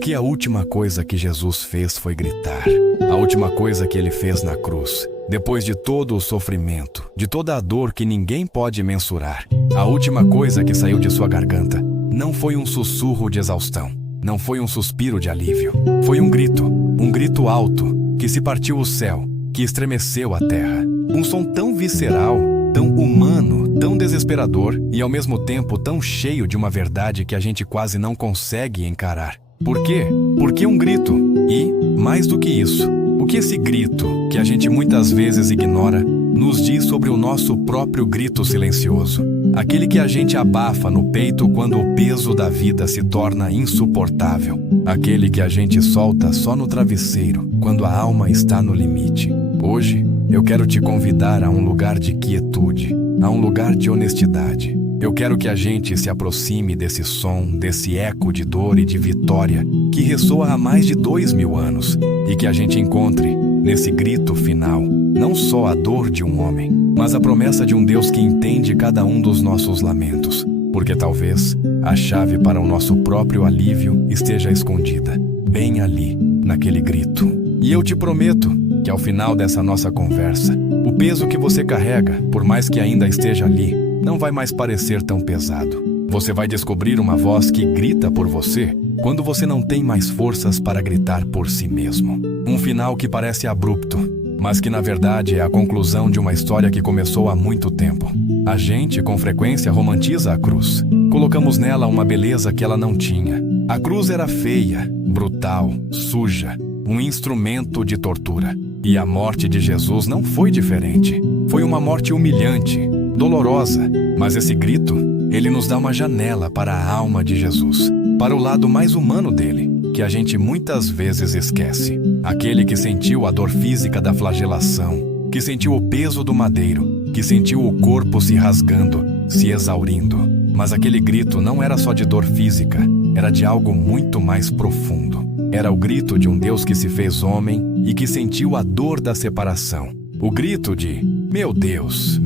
Que a última coisa que Jesus fez foi gritar. A última coisa que ele fez na cruz, depois de todo o sofrimento, de toda a dor que ninguém pode mensurar, a última coisa que saiu de sua garganta não foi um sussurro de exaustão, não foi um suspiro de alívio, foi um grito alto que se partiu o céu, que estremeceu a terra. Um som tão visceral, tão humano, tão desesperador e ao mesmo tempo tão cheio de uma verdade que a gente quase não consegue encarar. Por quê? Porque um grito. E, mais do que isso, o que esse grito, que a gente muitas vezes ignora, nos diz sobre o nosso próprio grito silencioso. Aquele que a gente abafa no peito quando o peso da vida se torna insuportável. Aquele que a gente solta só no travesseiro quando a alma está no limite. Hoje, eu quero te convidar a um lugar de quietude, a um lugar de honestidade. Eu quero que a gente se aproxime desse som, desse eco de dor e de vitória que ressoa há mais de 2000 anos e que a gente encontre, nesse grito final, não só a dor de um homem, mas a promessa de um Deus que entende cada um dos nossos lamentos, porque talvez a chave para o nosso próprio alívio esteja escondida, bem ali, naquele grito. E eu te prometo que ao final dessa nossa conversa, o peso que você carrega, por mais que ainda esteja ali, não vai mais parecer tão pesado. Você vai descobrir uma voz que grita por você quando você não tem mais forças para gritar por si mesmo. Um final que parece abrupto, mas que na verdade é a conclusão de uma história que começou há muito tempo. A gente, com frequência, romantiza a cruz. Colocamos nela uma beleza que ela não tinha. A cruz era feia, brutal, suja, um instrumento de tortura. E a morte de Jesus não foi diferente. Foi uma morte humilhante, dolorosa, mas esse grito, ele nos dá uma janela para a alma de Jesus, para o lado mais humano dele, que a gente muitas vezes esquece. Aquele que sentiu a dor física da flagelação, que sentiu o peso do madeiro, que sentiu o corpo se rasgando, se exaurindo. Mas aquele grito não era só de dor física, era de algo muito mais profundo. Era o grito de um Deus que se fez homem e que sentiu a dor da separação. O grito de meu Deus,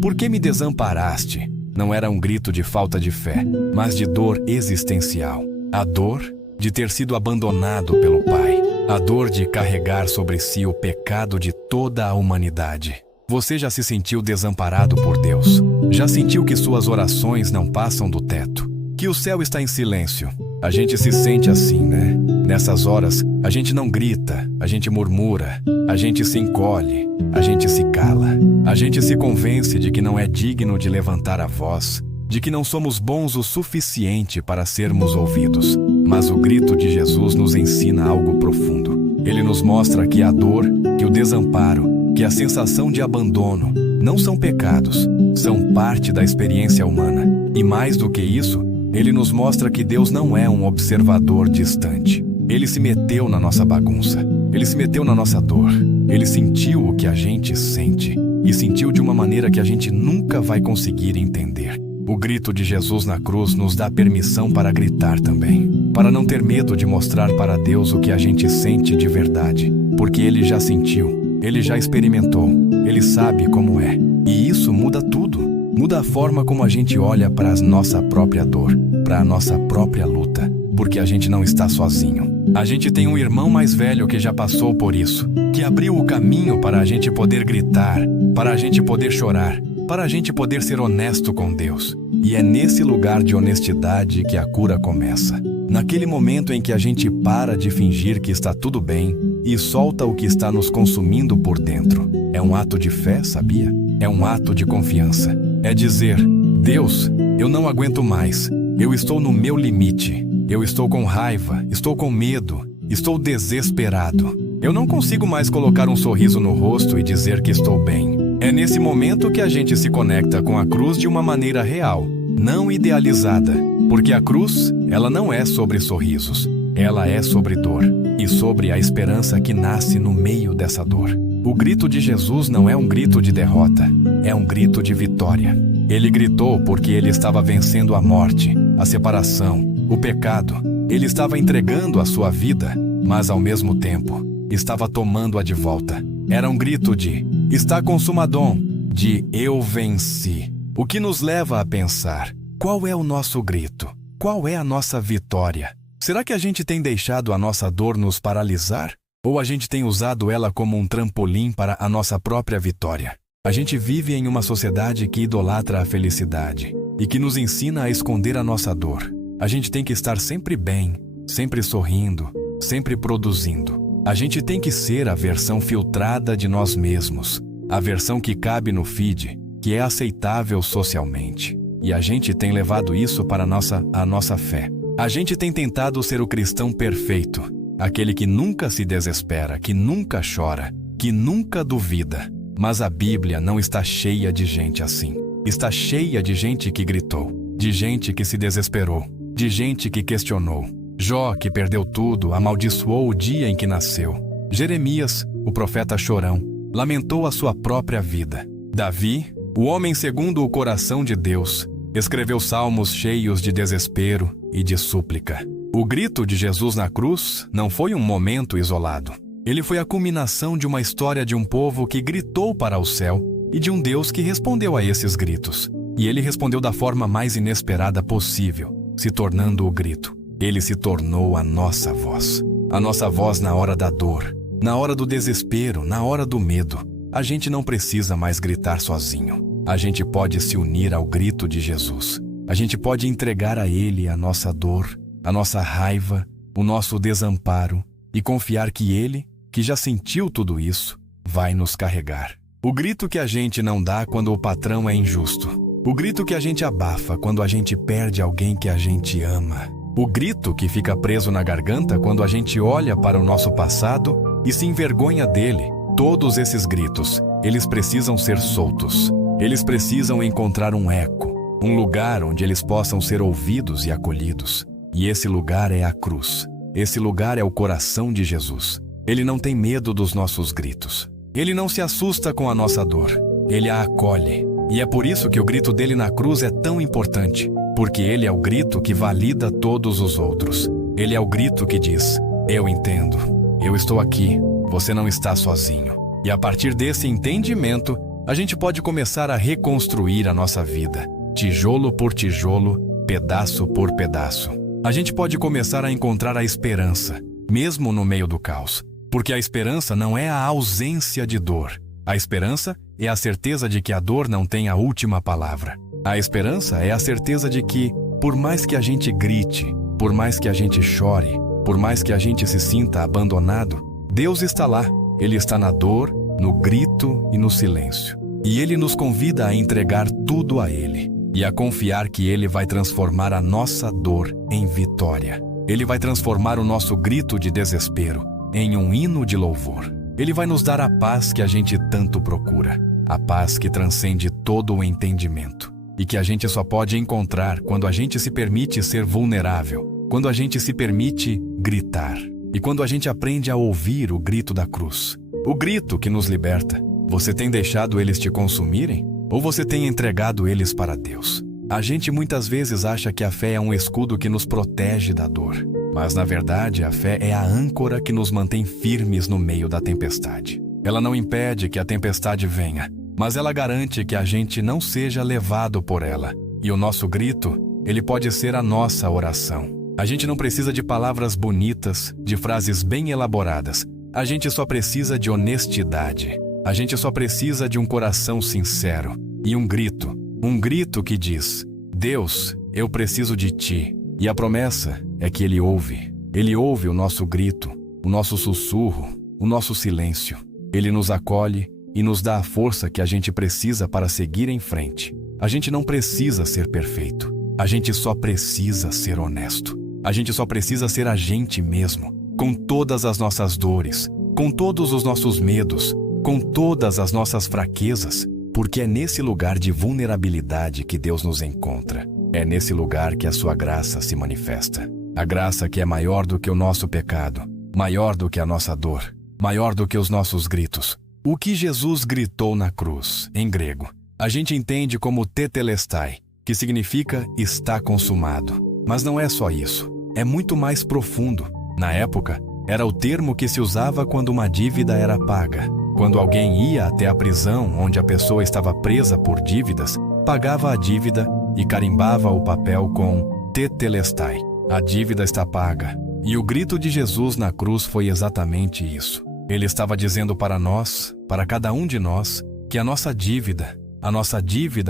por que me desamparaste? Não era um grito de falta de fé, mas de dor existencial. A dor de ter sido abandonado pelo Pai. A dor de carregar sobre si o pecado de toda a humanidade. Você já se sentiu desamparado por Deus? Já sentiu que suas orações não passam do teto? Que o céu está em silêncio? A gente se sente assim, né? Nessas horas, a gente não grita, a gente murmura, a gente se encolhe, a gente se cala. A gente se convence de que não é digno de levantar a voz, de que não somos bons o suficiente para sermos ouvidos. Mas o grito de Jesus nos ensina algo profundo. Ele nos mostra que a dor, que o desamparo, que a sensação de abandono não são pecados, são parte da experiência humana. E mais do que isso, ele nos mostra que Deus não é um observador distante. Ele se meteu na nossa bagunça. Ele se meteu na nossa dor. Ele sentiu o que a gente sente. E sentiu de uma maneira que a gente nunca vai conseguir entender. O grito de Jesus na cruz nos dá permissão para gritar também. Para não ter medo de mostrar para Deus o que a gente sente de verdade. Porque Ele já sentiu. Ele já experimentou. Ele sabe como é. E isso muda tudo. Muda a forma como a gente olha para a nossa própria dor, para a nossa própria luta, porque a gente não está sozinho. A gente tem um irmão mais velho que já passou por isso, que abriu o caminho para a gente poder gritar, para a gente poder chorar, para a gente poder ser honesto com Deus. E é nesse lugar de honestidade que a cura começa. Naquele momento em que a gente para de fingir que está tudo bem e solta o que está nos consumindo por dentro. É um ato de fé, sabia? É um ato de confiança. É dizer, Deus, eu não aguento mais. Eu estou no meu limite. Eu estou com raiva, estou com medo, estou desesperado. Eu não consigo mais colocar um sorriso no rosto e dizer que estou bem. É nesse momento que a gente se conecta com a cruz de uma maneira real, não idealizada. Porque a cruz, ela não é sobre sorrisos. Ela é sobre dor e sobre a esperança que nasce no meio dessa dor. O grito de Jesus não é um grito de derrota, é um grito de vitória. Ele gritou porque ele estava vencendo a morte, a separação, o pecado. Ele estava entregando a sua vida, mas ao mesmo tempo, estava tomando-a de volta. Era um grito de está consumadon, de eu venci. O que nos leva a pensar, qual é o nosso grito? Qual é a nossa vitória? Será que a gente tem deixado a nossa dor nos paralisar? Ou a gente tem usado ela como um trampolim para a nossa própria vitória? A gente vive em uma sociedade que idolatra a felicidade e que nos ensina a esconder a nossa dor. A gente tem que estar sempre bem, sempre sorrindo, sempre produzindo. A gente tem que ser a versão filtrada de nós mesmos, a versão que cabe no feed, que é aceitável socialmente. E a gente tem levado isso para a nossa fé. A gente tem tentado ser o cristão perfeito, aquele que nunca se desespera, que nunca chora, que nunca duvida. Mas a Bíblia não está cheia de gente assim. Está cheia de gente que gritou, de gente que se desesperou, de gente que questionou. Jó, que perdeu tudo, amaldiçoou o dia em que nasceu. Jeremias, o profeta chorão, lamentou a sua própria vida. Davi, o homem segundo o coração de Deus, escreveu salmos cheios de desespero e de súplica. O grito de Jesus na cruz não foi um momento isolado. Ele foi a culminação de uma história de um povo que gritou para o céu e de um Deus que respondeu a esses gritos. E ele respondeu da forma mais inesperada possível, se tornando o grito. Ele se tornou a nossa voz. A nossa voz na hora da dor, na hora do desespero, na hora do medo. A gente não precisa mais gritar sozinho. A gente pode se unir ao grito de Jesus. A gente pode entregar a Ele a nossa dor, a nossa raiva, o nosso desamparo e confiar que Ele, que já sentiu tudo isso, vai nos carregar. O grito que a gente não dá quando o patrão é injusto. O grito que a gente abafa quando a gente perde alguém que a gente ama. O grito que fica preso na garganta quando a gente olha para o nosso passado e se envergonha dele. Todos esses gritos, eles precisam ser soltos. Eles precisam encontrar um eco, um lugar onde eles possam ser ouvidos e acolhidos. E esse lugar é a cruz. Esse lugar é o coração de Jesus. Ele não tem medo dos nossos gritos. Ele não se assusta com a nossa dor. Ele a acolhe. E é por isso que o grito dele na cruz é tão importante. Porque ele é o grito que valida todos os outros. Ele é o grito que diz: eu entendo, eu estou aqui, você não está sozinho. E a partir desse entendimento, a gente pode começar a reconstruir a nossa vida, tijolo por tijolo, pedaço por pedaço. A gente pode começar a encontrar a esperança, mesmo no meio do caos. Porque a esperança não é a ausência de dor. A esperança é a certeza de que a dor não tem a última palavra. A esperança é a certeza de que, por mais que a gente grite, por mais que a gente chore, por mais que a gente se sinta abandonado, Deus está lá. Ele está na dor, no grito e no silêncio. E Ele nos convida a entregar tudo a Ele e a confiar que Ele vai transformar a nossa dor em vitória. Ele vai transformar o nosso grito de desespero em um hino de louvor. Ele vai nos dar a paz que a gente tanto procura, a paz que transcende todo o entendimento e que a gente só pode encontrar quando a gente se permite ser vulnerável, quando a gente se permite gritar e quando a gente aprende a ouvir o grito da cruz, o grito que nos liberta. Você tem deixado eles te consumirem ou você tem entregado eles para Deus? A gente muitas vezes acha que a fé é um escudo que nos protege da dor, mas na verdade a fé é a âncora que nos mantém firmes no meio da tempestade. Ela não impede que a tempestade venha, mas ela garante que a gente não seja levado por ela. E o nosso grito, ele pode ser a nossa oração. A gente não precisa de palavras bonitas, de frases bem elaboradas. A gente só precisa de honestidade. A gente só precisa de um coração sincero e um grito que diz: Deus, eu preciso de Ti. E a promessa é que Ele ouve o nosso grito, o nosso sussurro, o nosso silêncio. Ele nos acolhe e nos dá a força que a gente precisa para seguir em frente. A gente não precisa ser perfeito, a gente só precisa ser honesto. A gente só precisa ser a gente mesmo, com todas as nossas dores, com todos os nossos medos, com todas as nossas fraquezas, porque é nesse lugar de vulnerabilidade que Deus nos encontra. É nesse lugar que a sua graça se manifesta. A graça que é maior do que o nosso pecado, maior do que a nossa dor, maior do que os nossos gritos. O que Jesus gritou na cruz, em grego, a gente entende como tetelestai, que significa está consumado. Mas não é só isso, é muito mais profundo. Na época, era o termo que se usava quando uma dívida era paga. Quando alguém ia até a prisão onde a pessoa estava presa por dívidas, pagava a dívida e carimbava o papel com tetelestai. A dívida está paga. E o grito de Jesus na cruz foi exatamente isso. Ele estava dizendo para nós, para cada um de nós, que a nossa dívida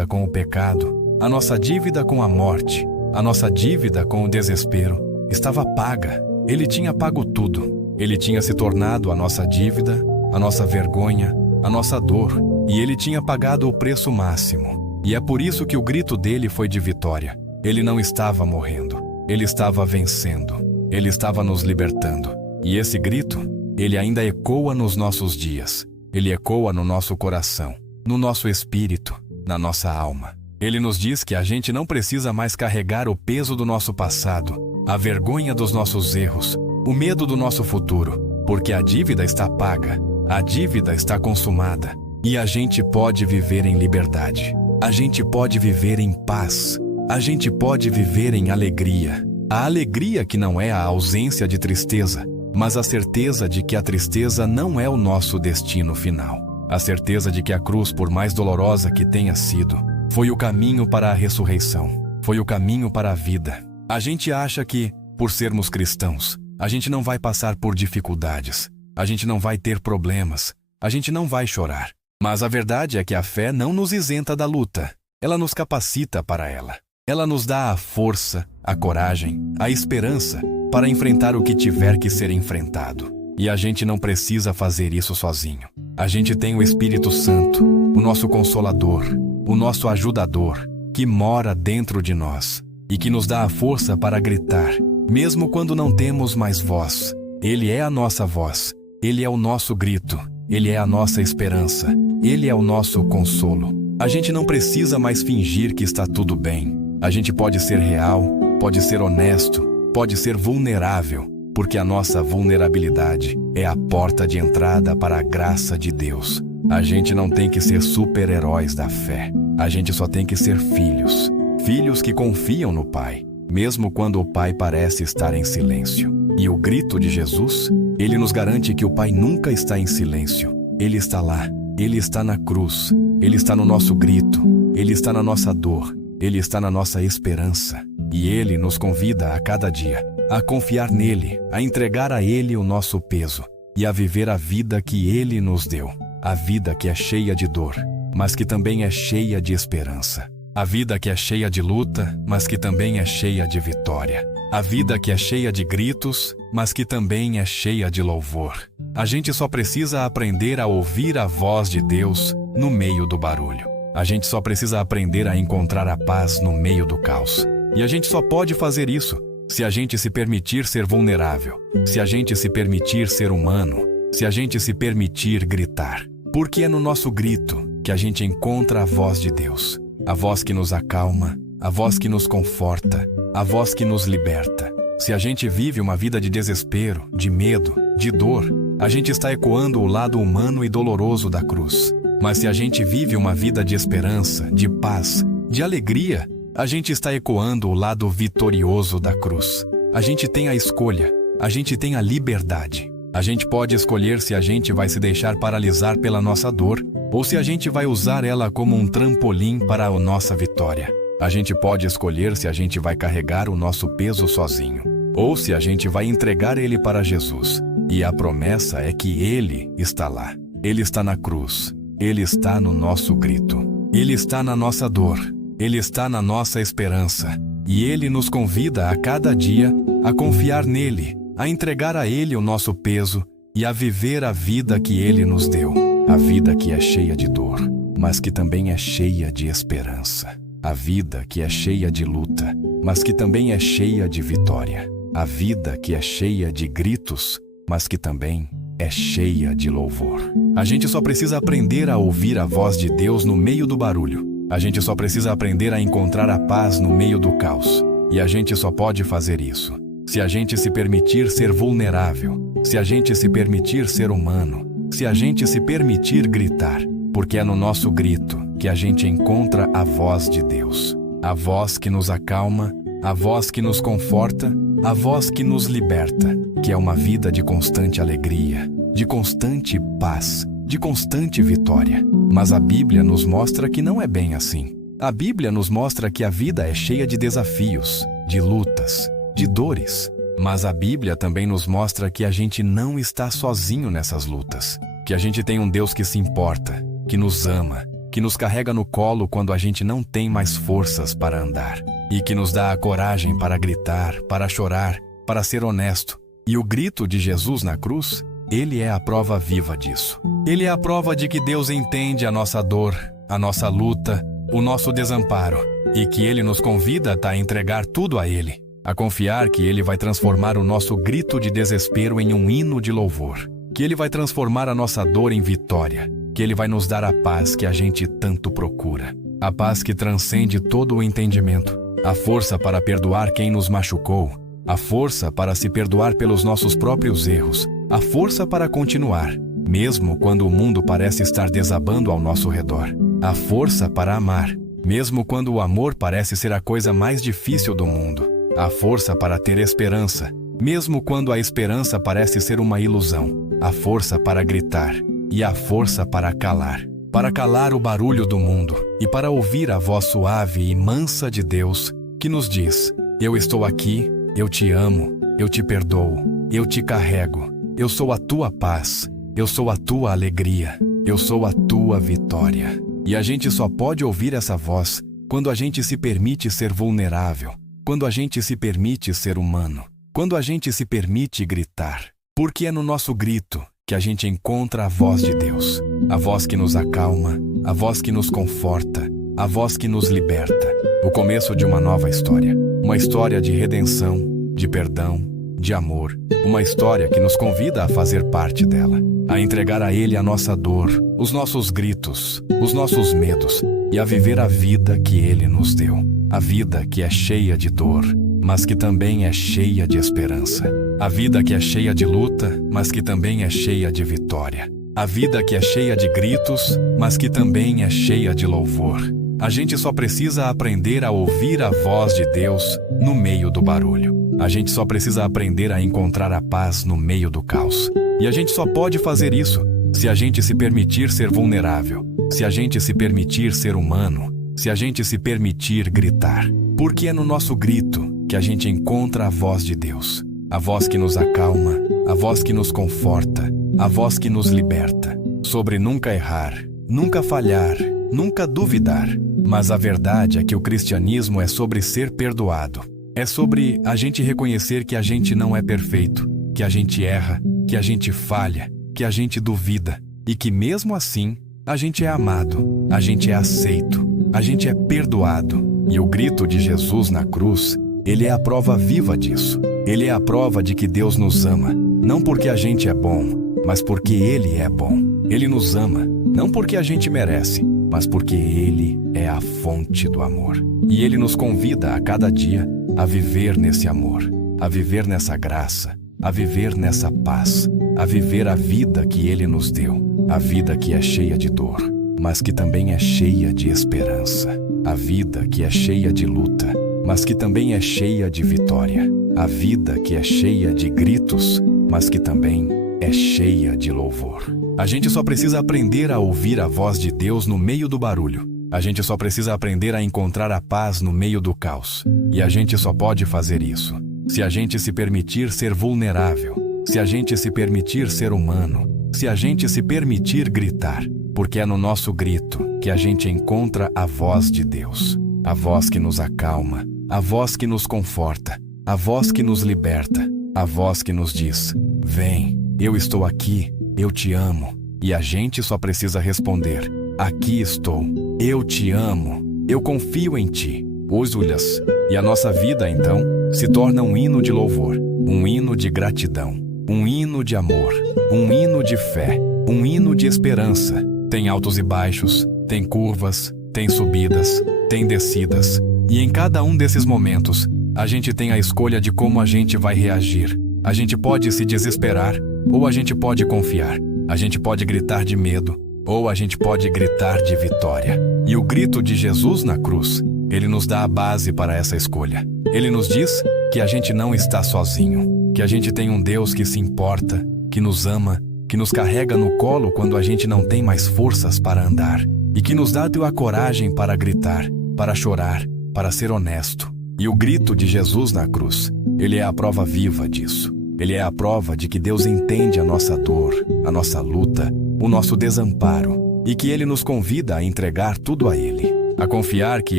com o pecado, a nossa dívida com a morte, a nossa dívida com o desespero, estava paga. Ele tinha pago tudo. Ele tinha se tornado a nossa dívida, a nossa vergonha, a nossa dor, e ele tinha pagado o preço máximo. E é por isso que o grito dele foi de vitória. Ele não estava morrendo, ele estava vencendo, ele estava nos libertando. E esse grito, ele ainda ecoa nos nossos dias. Ele ecoa no nosso coração, no nosso espírito, na nossa alma. Ele nos diz que a gente não precisa mais carregar o peso do nosso passado, a vergonha dos nossos erros, o medo do nosso futuro, porque a dívida está paga, a dívida está consumada, e a gente pode viver em liberdade. A gente pode viver em paz. A gente pode viver em alegria. A alegria que não é a ausência de tristeza, mas a certeza de que a tristeza não é o nosso destino final. A certeza de que a cruz, por mais dolorosa que tenha sido, foi o caminho para a ressurreição, foi o caminho para a vida. A gente acha que, por sermos cristãos, a gente não vai passar por dificuldades, a gente não vai ter problemas, a gente não vai chorar. Mas a verdade é que a fé não nos isenta da luta, ela nos capacita para ela. Ela nos dá a força, a coragem, a esperança para enfrentar o que tiver que ser enfrentado. E a gente não precisa fazer isso sozinho. A gente tem o Espírito Santo, o nosso Consolador, o nosso Ajudador, que mora dentro de nós e que nos dá a força para gritar, mesmo quando não temos mais voz. Ele é a nossa voz, Ele é o nosso grito, Ele é a nossa esperança, Ele é o nosso consolo. A gente não precisa mais fingir que está tudo bem. A gente pode ser real, pode ser honesto, pode ser vulnerável, porque a nossa vulnerabilidade é a porta de entrada para a graça de Deus. A gente não tem que ser super-heróis da fé. A gente só tem que ser filhos. Filhos que confiam no Pai, mesmo quando o Pai parece estar em silêncio. E o grito de Jesus, ele nos garante que o Pai nunca está em silêncio. Ele está lá, Ele está na cruz, Ele está no nosso grito, Ele está na nossa dor, Ele está na nossa esperança. E Ele nos convida a cada dia a confiar nele, a entregar a Ele o nosso peso e a viver a vida que Ele nos deu. A vida que é cheia de dor, mas que também é cheia de esperança. A vida que é cheia de luta, mas que também é cheia de vitória. A vida que é cheia de gritos, mas que também é cheia de louvor. A gente só precisa aprender a ouvir a voz de Deus no meio do barulho. A gente só precisa aprender a encontrar a paz no meio do caos. E a gente só pode fazer isso se a gente se permitir ser vulnerável, se a gente se permitir ser humano, se a gente se permitir gritar. Porque é no nosso grito que a gente encontra a voz de Deus. A voz que nos acalma, a voz que nos conforta, a voz que nos liberta. Se a gente vive uma vida de desespero, de medo, de dor, a gente está ecoando o lado humano e doloroso da cruz. Mas se a gente vive uma vida de esperança, de paz, de alegria, a gente está ecoando o lado vitorioso da cruz. A gente tem a escolha, a gente tem a liberdade. A gente pode escolher se a gente vai se deixar paralisar pela nossa dor ou se a gente vai usar ela como um trampolim para a nossa vitória. A gente pode escolher se a gente vai carregar o nosso peso sozinho ou se a gente vai entregar ele para Jesus. E a promessa é que Ele está lá. Ele está na cruz. Ele está no nosso grito. Ele está na nossa dor. Ele está na nossa esperança. E Ele nos convida a cada dia a confiar nele, a entregar a Ele o nosso peso e a viver a vida que Ele nos deu. A vida que é cheia de dor, mas que também é cheia de esperança. A vida que é cheia de luta, mas que também é cheia de vitória. A vida que é cheia de gritos, mas que também é cheia de louvor. A gente só precisa aprender a ouvir a voz de Deus no meio do barulho. A gente só precisa aprender a encontrar a paz no meio do caos. E a gente só pode fazer isso se a gente se permitir ser vulnerável, se a gente se permitir ser humano, se a gente se permitir gritar, porque é no nosso grito que a gente encontra a voz de Deus. A voz que nos acalma, a voz que nos conforta, a voz que nos liberta, que é uma vida de constante alegria, de constante paz, de constante vitória. Mas a Bíblia nos mostra que não é bem assim. A Bíblia nos mostra que a vida é cheia de desafios, de lutas, de dores. Mas a Bíblia também nos mostra que a gente não está sozinho nessas lutas, que a gente tem um Deus que se importa, que nos ama, que nos carrega no colo quando a gente não tem mais forças para andar, e que nos dá a coragem para gritar, para chorar, para ser honesto. E o grito de Jesus na cruz, ele é a prova viva disso. Ele é a prova de que Deus entende a nossa dor, a nossa luta, o nosso desamparo, e que Ele nos convida a entregar tudo a Ele, a confiar que Ele vai transformar o nosso grito de desespero em um hino de louvor, que Ele vai transformar a nossa dor em vitória, que Ele vai nos dar a paz que a gente tanto procura, a paz que transcende todo o entendimento, a força para perdoar quem nos machucou, a força para se perdoar pelos nossos próprios erros, a força para continuar, mesmo quando o mundo parece estar desabando ao nosso redor, a força para amar, mesmo quando o amor parece ser a coisa mais difícil do mundo, a força para ter esperança, mesmo quando a esperança parece ser uma ilusão, a força para gritar e a força para calar o barulho do mundo e para ouvir a voz suave e mansa de Deus que nos diz: eu estou aqui, eu te amo, eu te perdoo, eu te carrego, eu sou a tua paz, eu sou a tua alegria, eu sou a tua vitória. E a gente só pode ouvir essa voz quando a gente se permite ser vulnerável, quando a gente se permite ser humano, quando a gente se permite gritar. Porque é no nosso grito que a gente encontra a voz de Deus, a voz que nos acalma, a voz que nos conforta, a voz que nos liberta. O começo de uma nova história, uma história de redenção, de perdão, de amor, uma história que nos convida a fazer parte dela, a entregar a Ele a nossa dor, os nossos gritos, os nossos medos e a viver a vida que Ele nos deu. A vida que é cheia de dor, mas que também é cheia de esperança. A vida que é cheia de luta, mas que também é cheia de vitória. A vida que é cheia de gritos, mas que também é cheia de louvor. A gente só precisa aprender a ouvir a voz de Deus no meio do barulho. A gente só precisa aprender a encontrar a paz no meio do caos. E a gente só pode fazer isso se a gente se permitir ser vulnerável, se a gente se permitir ser humano, se a gente se permitir gritar. Porque é no nosso grito que a gente encontra a voz de Deus. A voz que nos acalma, a voz que nos conforta, a voz que nos liberta. Sobre nunca errar, nunca falhar, nunca duvidar. Mas a verdade é que o cristianismo é sobre ser perdoado. É sobre a gente reconhecer que a gente não é perfeito, que a gente erra, que a gente falha, que a gente duvida. E que mesmo assim, a gente é amado, a gente é aceito, a gente é perdoado. E o grito de Jesus na cruz, ele é a prova viva disso. Ele é a prova de que Deus nos ama, não porque a gente é bom, mas porque Ele é bom. Ele nos ama, não porque a gente merece, mas porque Ele é a fonte do amor. E Ele nos convida a cada dia a viver nesse amor, a viver nessa graça, a viver nessa paz, a viver a vida que Ele nos deu, a vida que é cheia de dor, mas que também é cheia de esperança, a vida que é cheia de luta, mas que também é cheia de vitória, a vida que é cheia de gritos, mas que também é cheia de louvor. A gente só precisa aprender a ouvir a voz de Deus no meio do barulho. A gente só precisa aprender a encontrar a paz no meio do caos. E a gente só pode fazer isso se a gente se permitir ser vulnerável, se a gente se permitir ser humano, se a gente se permitir gritar, porque é no nosso grito que a gente encontra a voz de Deus, a voz que nos acalma, a voz que nos conforta, a voz que nos liberta, a voz que nos diz: vem, eu estou aqui, eu te amo. E a gente só precisa responder: aqui estou, eu te amo, eu confio em ti. Usulhas. E a nossa vida, então, se torna um hino de louvor, um hino de gratidão, um hino de amor, um hino de fé, um hino de esperança. Tem altos e baixos, tem curvas, tem subidas, tem descidas. E em cada um desses momentos, a gente tem a escolha de como a gente vai reagir. A gente pode se desesperar, ou a gente pode confiar. A gente pode gritar de medo, ou a gente pode gritar de vitória. E o grito de Jesus na cruz, ele nos dá a base para essa escolha. Ele nos diz que a gente não está sozinho, que a gente tem um Deus que se importa, que nos ama, que nos carrega no colo quando a gente não tem mais forças para andar, e que nos dá a coragem para gritar, para chorar, para ser honesto, E o grito de Jesus na cruz, ele é a prova viva disso. Ele é a prova de que Deus entende a nossa dor, a nossa luta, o nosso desamparo, e que Ele nos convida a entregar tudo a Ele, a confiar que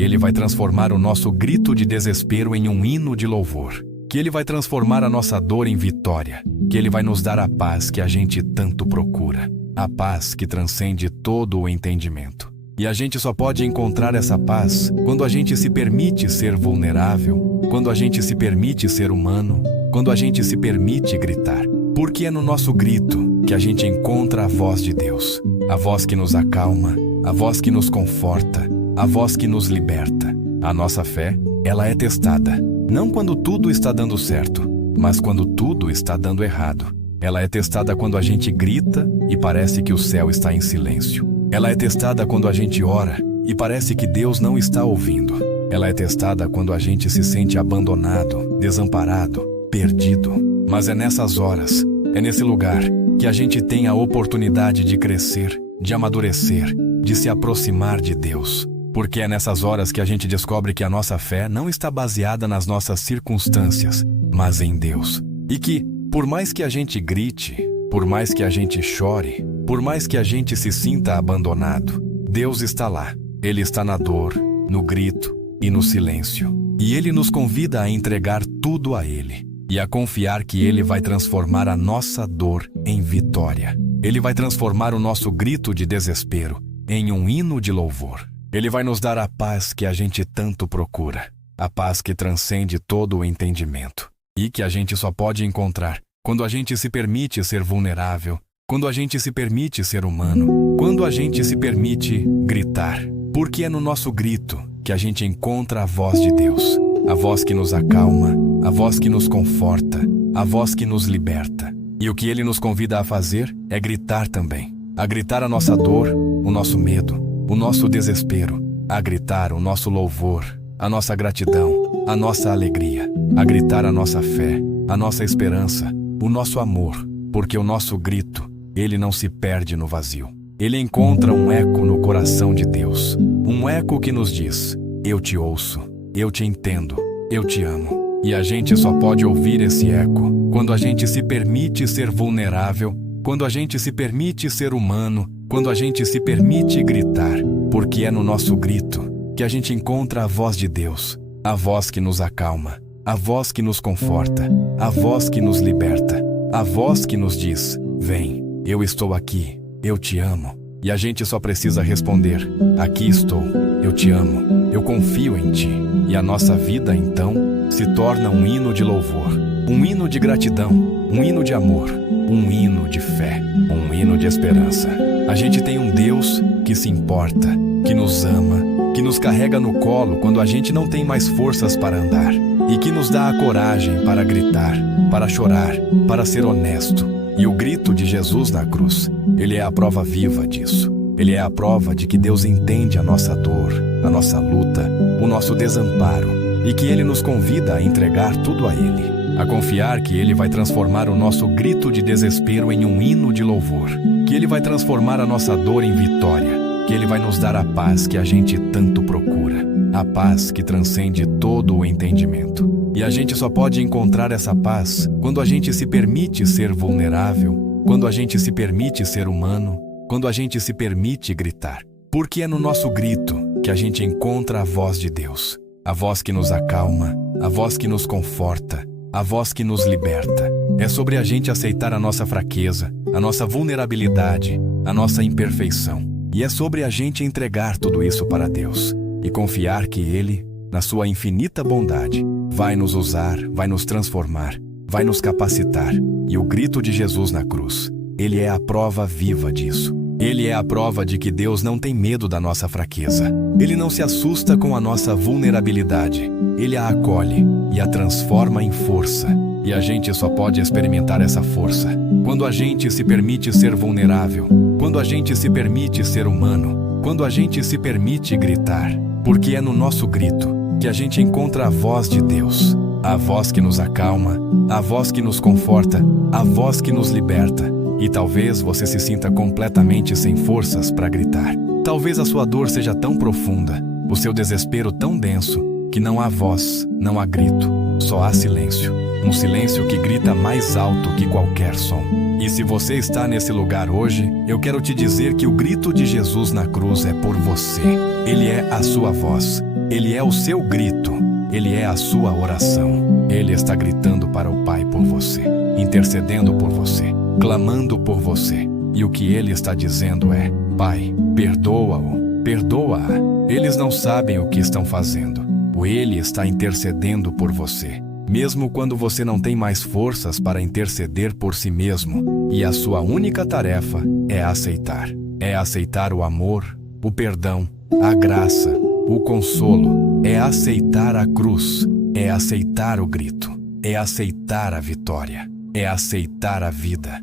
Ele vai transformar o nosso grito de desespero em um hino de louvor, que Ele vai transformar a nossa dor em vitória, que Ele vai nos dar a paz que a gente tanto procura, a paz que transcende todo o entendimento. E a gente só pode encontrar essa paz quando a gente se permite ser vulnerável, quando a gente se permite ser humano, quando a gente se permite gritar. Porque é no nosso grito que a gente encontra a voz de Deus, a voz que nos acalma, a voz que nos conforta, a voz que nos liberta. A nossa fé, ela é testada, não quando tudo está dando certo, mas quando tudo está dando errado. Ela é testada quando a gente grita e parece que o céu está em silêncio. Ela é testada quando a gente ora e parece que Deus não está ouvindo. Ela é testada quando a gente se sente abandonado, desamparado, perdido. Mas é nessas horas, é nesse lugar, que a gente tem a oportunidade de crescer, de amadurecer, de se aproximar de Deus. Porque é nessas horas que a gente descobre que a nossa fé não está baseada nas nossas circunstâncias, mas em Deus. E que, por mais que a gente grite, por mais que a gente chore, por mais que a gente se sinta abandonado, Deus está lá. Ele está na dor, no grito e no silêncio. E Ele nos convida a entregar tudo a Ele e a confiar que Ele vai transformar a nossa dor em vitória. Ele vai transformar o nosso grito de desespero em um hino de louvor. Ele vai nos dar a paz que a gente tanto procura, a paz que transcende todo o entendimento e que a gente só pode encontrar quando a gente se permite ser vulnerável, quando a gente se permite ser humano, quando a gente se permite gritar. Porque é no nosso grito que a gente encontra a voz de Deus, a voz que nos acalma, a voz que nos conforta, a voz que nos liberta. E o que Ele nos convida a fazer é gritar também, a gritar a nossa dor, o nosso medo, o nosso desespero, a gritar o nosso louvor, a nossa gratidão, a nossa alegria, a gritar a nossa fé, a nossa esperança, o nosso amor, porque o nosso grito, ele não se perde no vazio. Ele encontra um eco no coração de Deus, um eco que nos diz: eu te ouço, eu te entendo, eu te amo. E a gente só pode ouvir esse eco quando a gente se permite ser vulnerável, quando a gente se permite ser humano, quando a gente se permite gritar, porque é no nosso grito que a gente encontra a voz de Deus, a voz que nos acalma, a voz que nos conforta, a voz que nos liberta, a voz que nos diz: vem, eu estou aqui, eu te amo. E a gente só precisa responder: aqui estou, eu te amo, eu confio em ti. E a nossa vida, então, se torna um hino de louvor, um hino de gratidão, um hino de amor, um hino de fé, um hino de esperança. A gente tem um Deus que se importa, que nos ama, que nos carrega no colo quando a gente não tem mais forças para andar e que nos dá a coragem para gritar, para chorar, para ser honesto. E o grito de Jesus na cruz, ele é a prova viva disso. Ele é a prova de que Deus entende a nossa dor, a nossa luta, o nosso desamparo e que Ele nos convida a entregar tudo a Ele, a confiar que Ele vai transformar o nosso grito de desespero em um hino de louvor, que Ele vai transformar a nossa dor em vitória, que Ele vai nos dar a paz que a gente tanto procura, a paz que transcende todo o entendimento. E a gente só pode encontrar essa paz quando a gente se permite ser vulnerável, quando a gente se permite ser humano, quando a gente se permite gritar. Porque é no nosso grito que a gente encontra a voz de Deus, a voz que nos acalma, a voz que nos conforta, a voz que nos liberta. É sobre a gente aceitar a nossa fraqueza, a nossa vulnerabilidade, a nossa imperfeição. E é sobre a gente entregar tudo isso para Deus e confiar que Ele, na sua infinita bondade, vai nos usar, vai nos transformar, vai nos capacitar. E o grito de Jesus na cruz, ele é a prova viva disso. Ele é a prova de que Deus não tem medo da nossa fraqueza. Ele não se assusta com a nossa vulnerabilidade. Ele a acolhe e a transforma em força. E a gente só pode experimentar essa força quando a gente se permite ser vulnerável, quando a gente se permite ser humano, quando a gente se permite gritar. Porque é no nosso grito que a gente encontra a voz de Deus, a voz que nos acalma, a voz que nos conforta, a voz que nos liberta. E talvez você se sinta completamente sem forças para gritar. Talvez a sua dor seja tão profunda, o seu desespero tão denso, que não há voz, não há grito, só há silêncio. Um silêncio que grita mais alto que qualquer som. E se você está nesse lugar hoje, eu quero te dizer que o grito de Jesus na cruz é por você. Ele é a sua voz, ele é o seu grito, ele é a sua oração. Ele está gritando para o Pai por você, intercedendo por você, clamando por você. E o que ele está dizendo é: Pai, perdoa-o, perdoa-a. Eles não sabem o que estão fazendo. Ele está intercedendo por você. Mesmo quando você não tem mais forças para interceder por si mesmo, e a sua única tarefa é aceitar o amor, o perdão, a graça, o consolo, é aceitar a cruz, é aceitar o grito, é aceitar a vitória, é aceitar a vida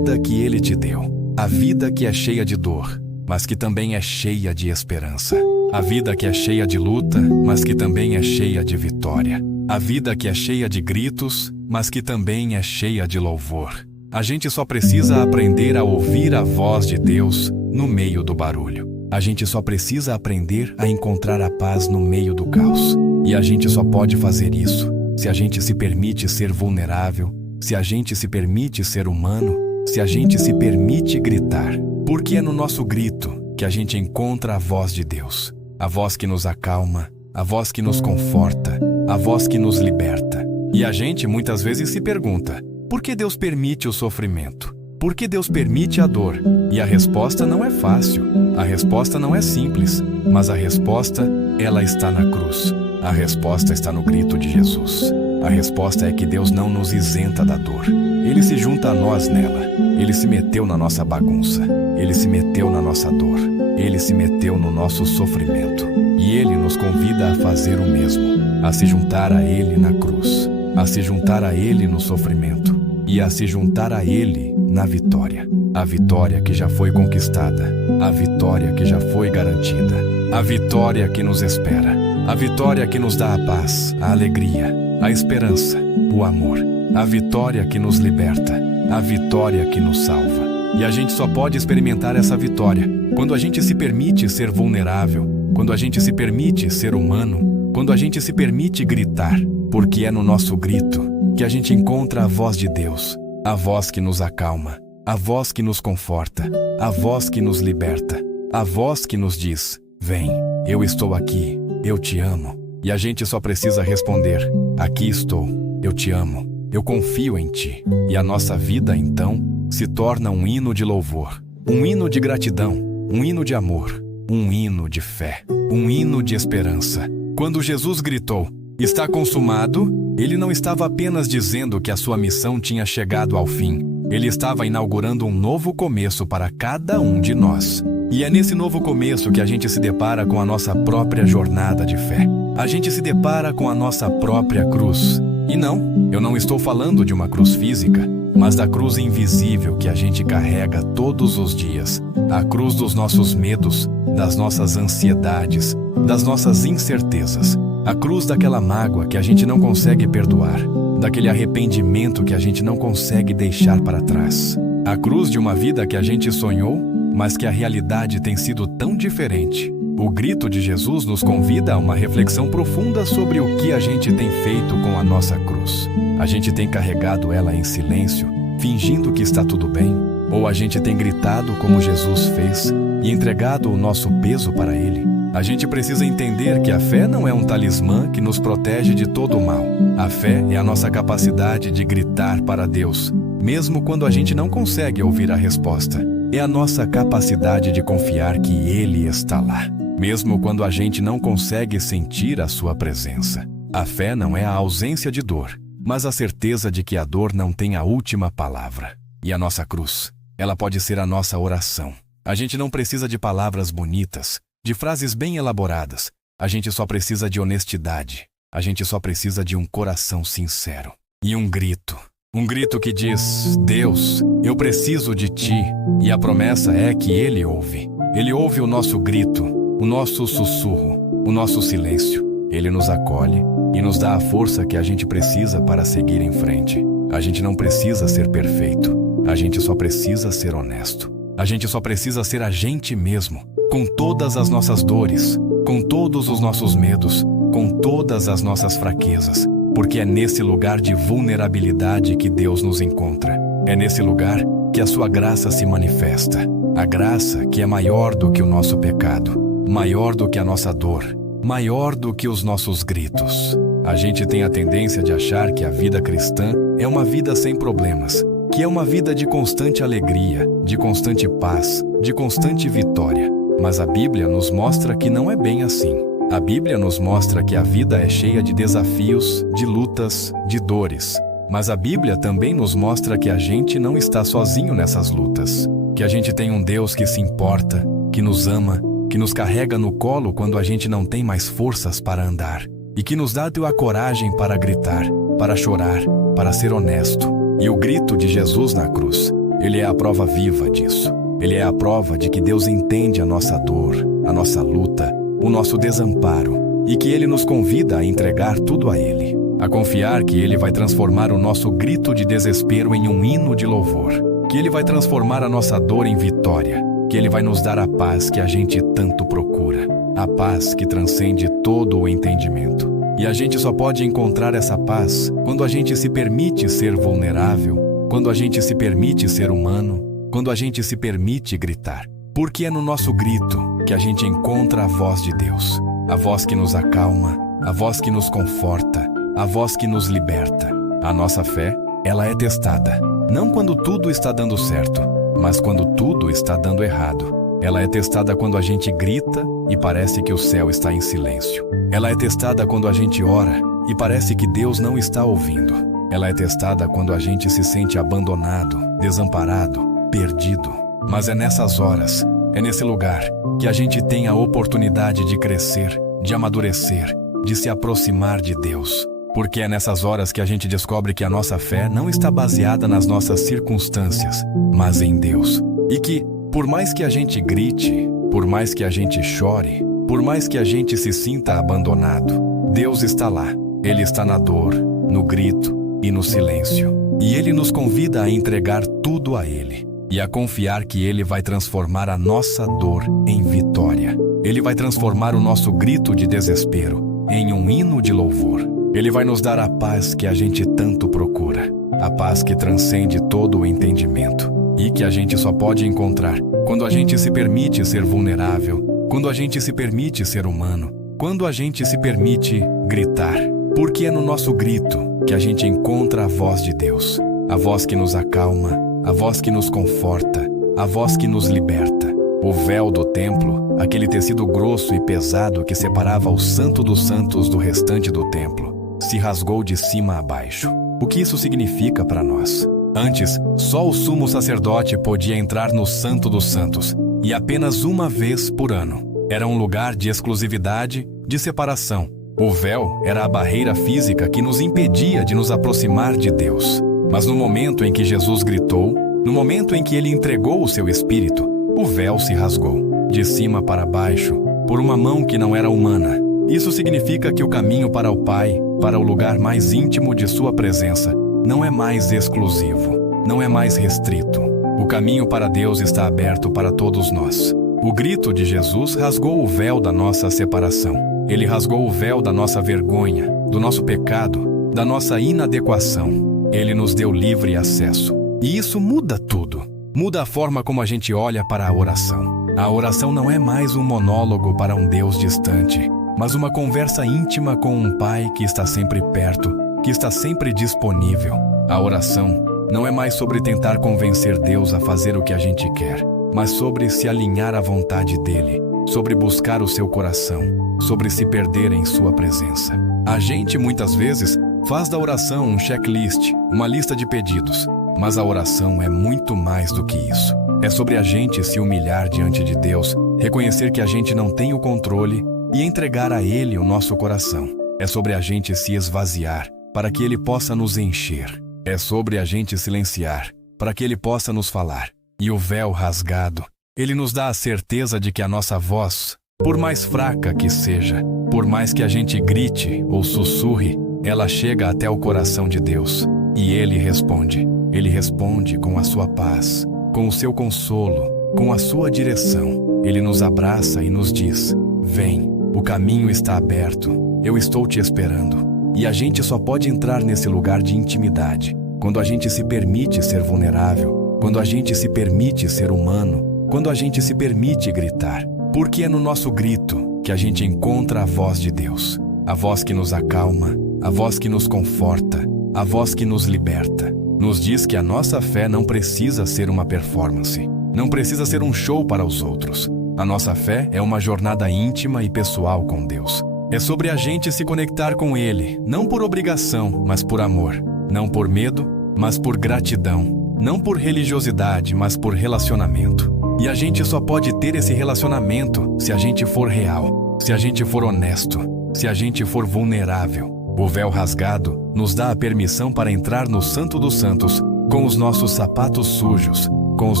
que Ele te deu, a vida que é cheia de dor, mas que também é cheia de esperança, a vida que é cheia de luta, mas que também é cheia de vitória. A vida que é cheia de gritos, mas que também é cheia de louvor. A gente só precisa aprender a ouvir a voz de Deus no meio do barulho. A gente só precisa aprender a encontrar a paz no meio do caos. E a gente só pode fazer isso se a gente se permite ser vulnerável, se a gente se permite ser humano, se a gente se permite gritar. Porque é no nosso grito que a gente encontra a voz de Deus. A voz que nos acalma, a voz que nos conforta, a voz que nos liberta. E a gente muitas vezes se pergunta: por que Deus permite o sofrimento? Por que Deus permite a dor? E a resposta não é fácil, a resposta não é simples, mas a resposta, ela está na cruz. A resposta está no grito de Jesus. A resposta é que Deus não nos isenta da dor. Ele se junta a nós nela. Ele se meteu na nossa bagunça. Ele se meteu na nossa dor. Ele se meteu no nosso sofrimento. E Ele nos convida a fazer o mesmo, a se juntar a Ele na cruz, a se juntar a Ele no sofrimento e a se juntar a Ele na vitória. A vitória que já foi conquistada, a vitória que já foi garantida, a vitória que nos espera, a vitória que nos dá a paz, a alegria, a esperança, o amor, a vitória que nos liberta, a vitória que nos salva. E a gente só pode experimentar essa vitória quando a gente se permite ser vulnerável, quando a gente se permite ser humano, quando a gente se permite gritar, porque é no nosso grito que a gente encontra a voz de Deus, a voz que nos acalma, a voz que nos conforta, a voz que nos liberta, a voz que nos diz: vem, eu estou aqui, eu te amo. E a gente só precisa responder: aqui estou, eu te amo, eu confio em ti. E a nossa vida, então, se torna um hino de louvor, um hino de gratidão, um hino de amor, um hino de fé, um hino de esperança. Quando Jesus gritou: está consumado, ele não estava apenas dizendo que a sua missão tinha chegado ao fim. Ele estava inaugurando um novo começo para cada um de nós. E é nesse novo começo que a gente se depara com a nossa própria jornada de fé. A gente se depara com a nossa própria cruz. E não, eu não estou falando de uma cruz física, mas da cruz invisível que a gente carrega todos os dias. A cruz dos nossos medos, das nossas ansiedades, das nossas incertezas. A cruz daquela mágoa que a gente não consegue perdoar, daquele arrependimento que a gente não consegue deixar para trás. A cruz de uma vida que a gente sonhou, mas que a realidade tem sido tão diferente. O grito de Jesus nos convida a uma reflexão profunda sobre o que a gente tem feito com a nossa cruz. A gente tem carregado ela em silêncio, fingindo que está tudo bem? Ou a gente tem gritado como Jesus fez e entregado o nosso peso para Ele? A gente precisa entender que a fé não é um talismã que nos protege de todo o mal. A fé é a nossa capacidade de gritar para Deus, mesmo quando a gente não consegue ouvir a resposta. É a nossa capacidade de confiar que Ele está lá, mesmo quando a gente não consegue sentir a sua presença. A fé não é a ausência de dor, mas a certeza de que a dor não tem a última palavra. E a nossa cruz, ela pode ser a nossa oração. A gente não precisa de palavras bonitas, de frases bem elaboradas. A gente só precisa de honestidade. A gente só precisa de um coração sincero. E um grito que diz: Deus, eu preciso de Ti. E a promessa é que Ele ouve. Ele ouve o nosso grito, o nosso sussurro, o nosso silêncio. Ele nos acolhe e nos dá a força que a gente precisa para seguir em frente. A gente não precisa ser perfeito. A gente só precisa ser honesto. A gente só precisa ser a gente mesmo, com todas as nossas dores, com todos os nossos medos, com todas as nossas fraquezas, porque é nesse lugar de vulnerabilidade que Deus nos encontra. É nesse lugar que a sua graça se manifesta. A graça que é maior do que o nosso pecado, maior do que a nossa dor, maior do que os nossos gritos. A gente tem a tendência de achar que a vida cristã é uma vida sem problemas, que é uma vida de constante alegria, de constante paz, de constante vitória. Mas a Bíblia nos mostra que não é bem assim. A Bíblia nos mostra que a vida é cheia de desafios, de lutas, de dores. Mas a Bíblia também nos mostra que a gente não está sozinho nessas lutas. Que a gente tem um Deus que se importa, que nos ama, que nos carrega no colo quando a gente não tem mais forças para andar. E que nos dá a coragem para gritar, para chorar, para ser honesto. E o grito de Jesus na cruz, ele é a prova viva disso. Ele é a prova de que Deus entende a nossa dor, a nossa luta, o nosso desamparo, e que Ele nos convida a entregar tudo a Ele, a confiar que Ele vai transformar o nosso grito de desespero em um hino de louvor, que Ele vai transformar a nossa dor em vitória, que Ele vai nos dar a paz que a gente tanto procura, a paz que transcende todo o entendimento. E a gente só pode encontrar essa paz quando a gente se permite ser vulnerável, quando a gente se permite ser humano, quando a gente se permite gritar. Porque é no nosso grito que a gente encontra a voz de Deus, a voz que nos acalma, a voz que nos conforta, a voz que nos liberta. A nossa fé, ela é testada, não quando tudo está dando certo, mas quando tudo está dando errado. Ela é testada quando a gente grita e parece que o céu está em silêncio. Ela é testada quando a gente ora e parece que Deus não está ouvindo. Ela é testada quando a gente se sente abandonado, desamparado, perdido. Mas é nessas horas, é nesse lugar, que a gente tem a oportunidade de crescer, de amadurecer, de se aproximar de Deus. Porque é nessas horas que a gente descobre que a nossa fé não está baseada nas nossas circunstâncias, mas em Deus. E que, por mais que a gente grite, por mais que a gente chore, por mais que a gente se sinta abandonado, Deus está lá. Ele está na dor, no grito e no silêncio. E Ele nos convida a entregar tudo a Ele. E a confiar que Ele vai transformar a nossa dor em vitória. Ele vai transformar o nosso grito de desespero em um hino de louvor. Ele vai nos dar a paz que a gente tanto procura. A paz que transcende todo o entendimento. E que a gente só pode encontrar quando a gente se permite ser vulnerável, quando a gente se permite ser humano, quando a gente se permite gritar. Porque é no nosso grito que a gente encontra a voz de Deus. A voz que nos acalma, a voz que nos conforta, a voz que nos liberta. O véu do templo, aquele tecido grosso e pesado que separava o Santo dos Santos do restante do templo, se rasgou de cima a baixo. O que isso significa para nós? Antes, só o sumo sacerdote podia entrar no Santo dos Santos, e apenas uma vez por ano. Era um lugar de exclusividade, de separação. O véu era a barreira física que nos impedia de nos aproximar de Deus. Mas no momento em que Jesus gritou, no momento em que Ele entregou o seu Espírito, o véu se rasgou, de cima para baixo, por uma mão que não era humana. Isso significa que o caminho para o Pai, para o lugar mais íntimo de sua presença, não é mais exclusivo, não é mais restrito. O caminho para Deus está aberto para todos nós. O grito de Jesus rasgou o véu da nossa separação. Ele rasgou o véu da nossa vergonha, do nosso pecado, da nossa inadequação. Ele nos deu livre acesso. E isso muda tudo. Muda a forma como a gente olha para a oração. A oração não é mais um monólogo para um Deus distante, mas uma conversa íntima com um Pai que está sempre perto, que está sempre disponível. A oração não é mais sobre tentar convencer Deus a fazer o que a gente quer, mas sobre se alinhar à vontade dEle, sobre buscar o seu coração, sobre se perder em sua presença. A gente, muitas vezes, faz da oração um checklist, uma lista de pedidos. Mas a oração é muito mais do que isso. É sobre a gente se humilhar diante de Deus, reconhecer que a gente não tem o controle e entregar a Ele o nosso coração. É sobre a gente se esvaziar para que Ele possa nos encher. É sobre a gente silenciar para que Ele possa nos falar. E o véu rasgado, Ele nos dá a certeza de que a nossa voz, por mais fraca que seja, por mais que a gente grite ou sussurre, ela chega até o coração de Deus. E Ele responde. Ele responde com a sua paz, com o seu consolo, com a sua direção. Ele nos abraça e nos diz: vem, O caminho está aberto. Eu estou te esperando. E a gente só pode entrar nesse lugar de intimidade quando a gente se permite ser vulnerável, quando a gente se permite ser humano, quando a gente se permite gritar. Porque é no nosso grito que a gente encontra a voz de Deus. A voz que nos acalma, a voz que nos conforta, a voz que nos liberta. Nos diz que a nossa fé não precisa ser uma performance, não precisa ser um show para os outros. A nossa fé é uma jornada íntima e pessoal com Deus. É sobre a gente se conectar com Ele, não por obrigação, mas por amor. Não por medo, mas por gratidão. Não por religiosidade, mas por relacionamento. E a gente só pode ter esse relacionamento se a gente for real, se a gente for honesto, se a gente for vulnerável. O véu rasgado nos dá a permissão para entrar no Santo dos Santos com os nossos sapatos sujos, com os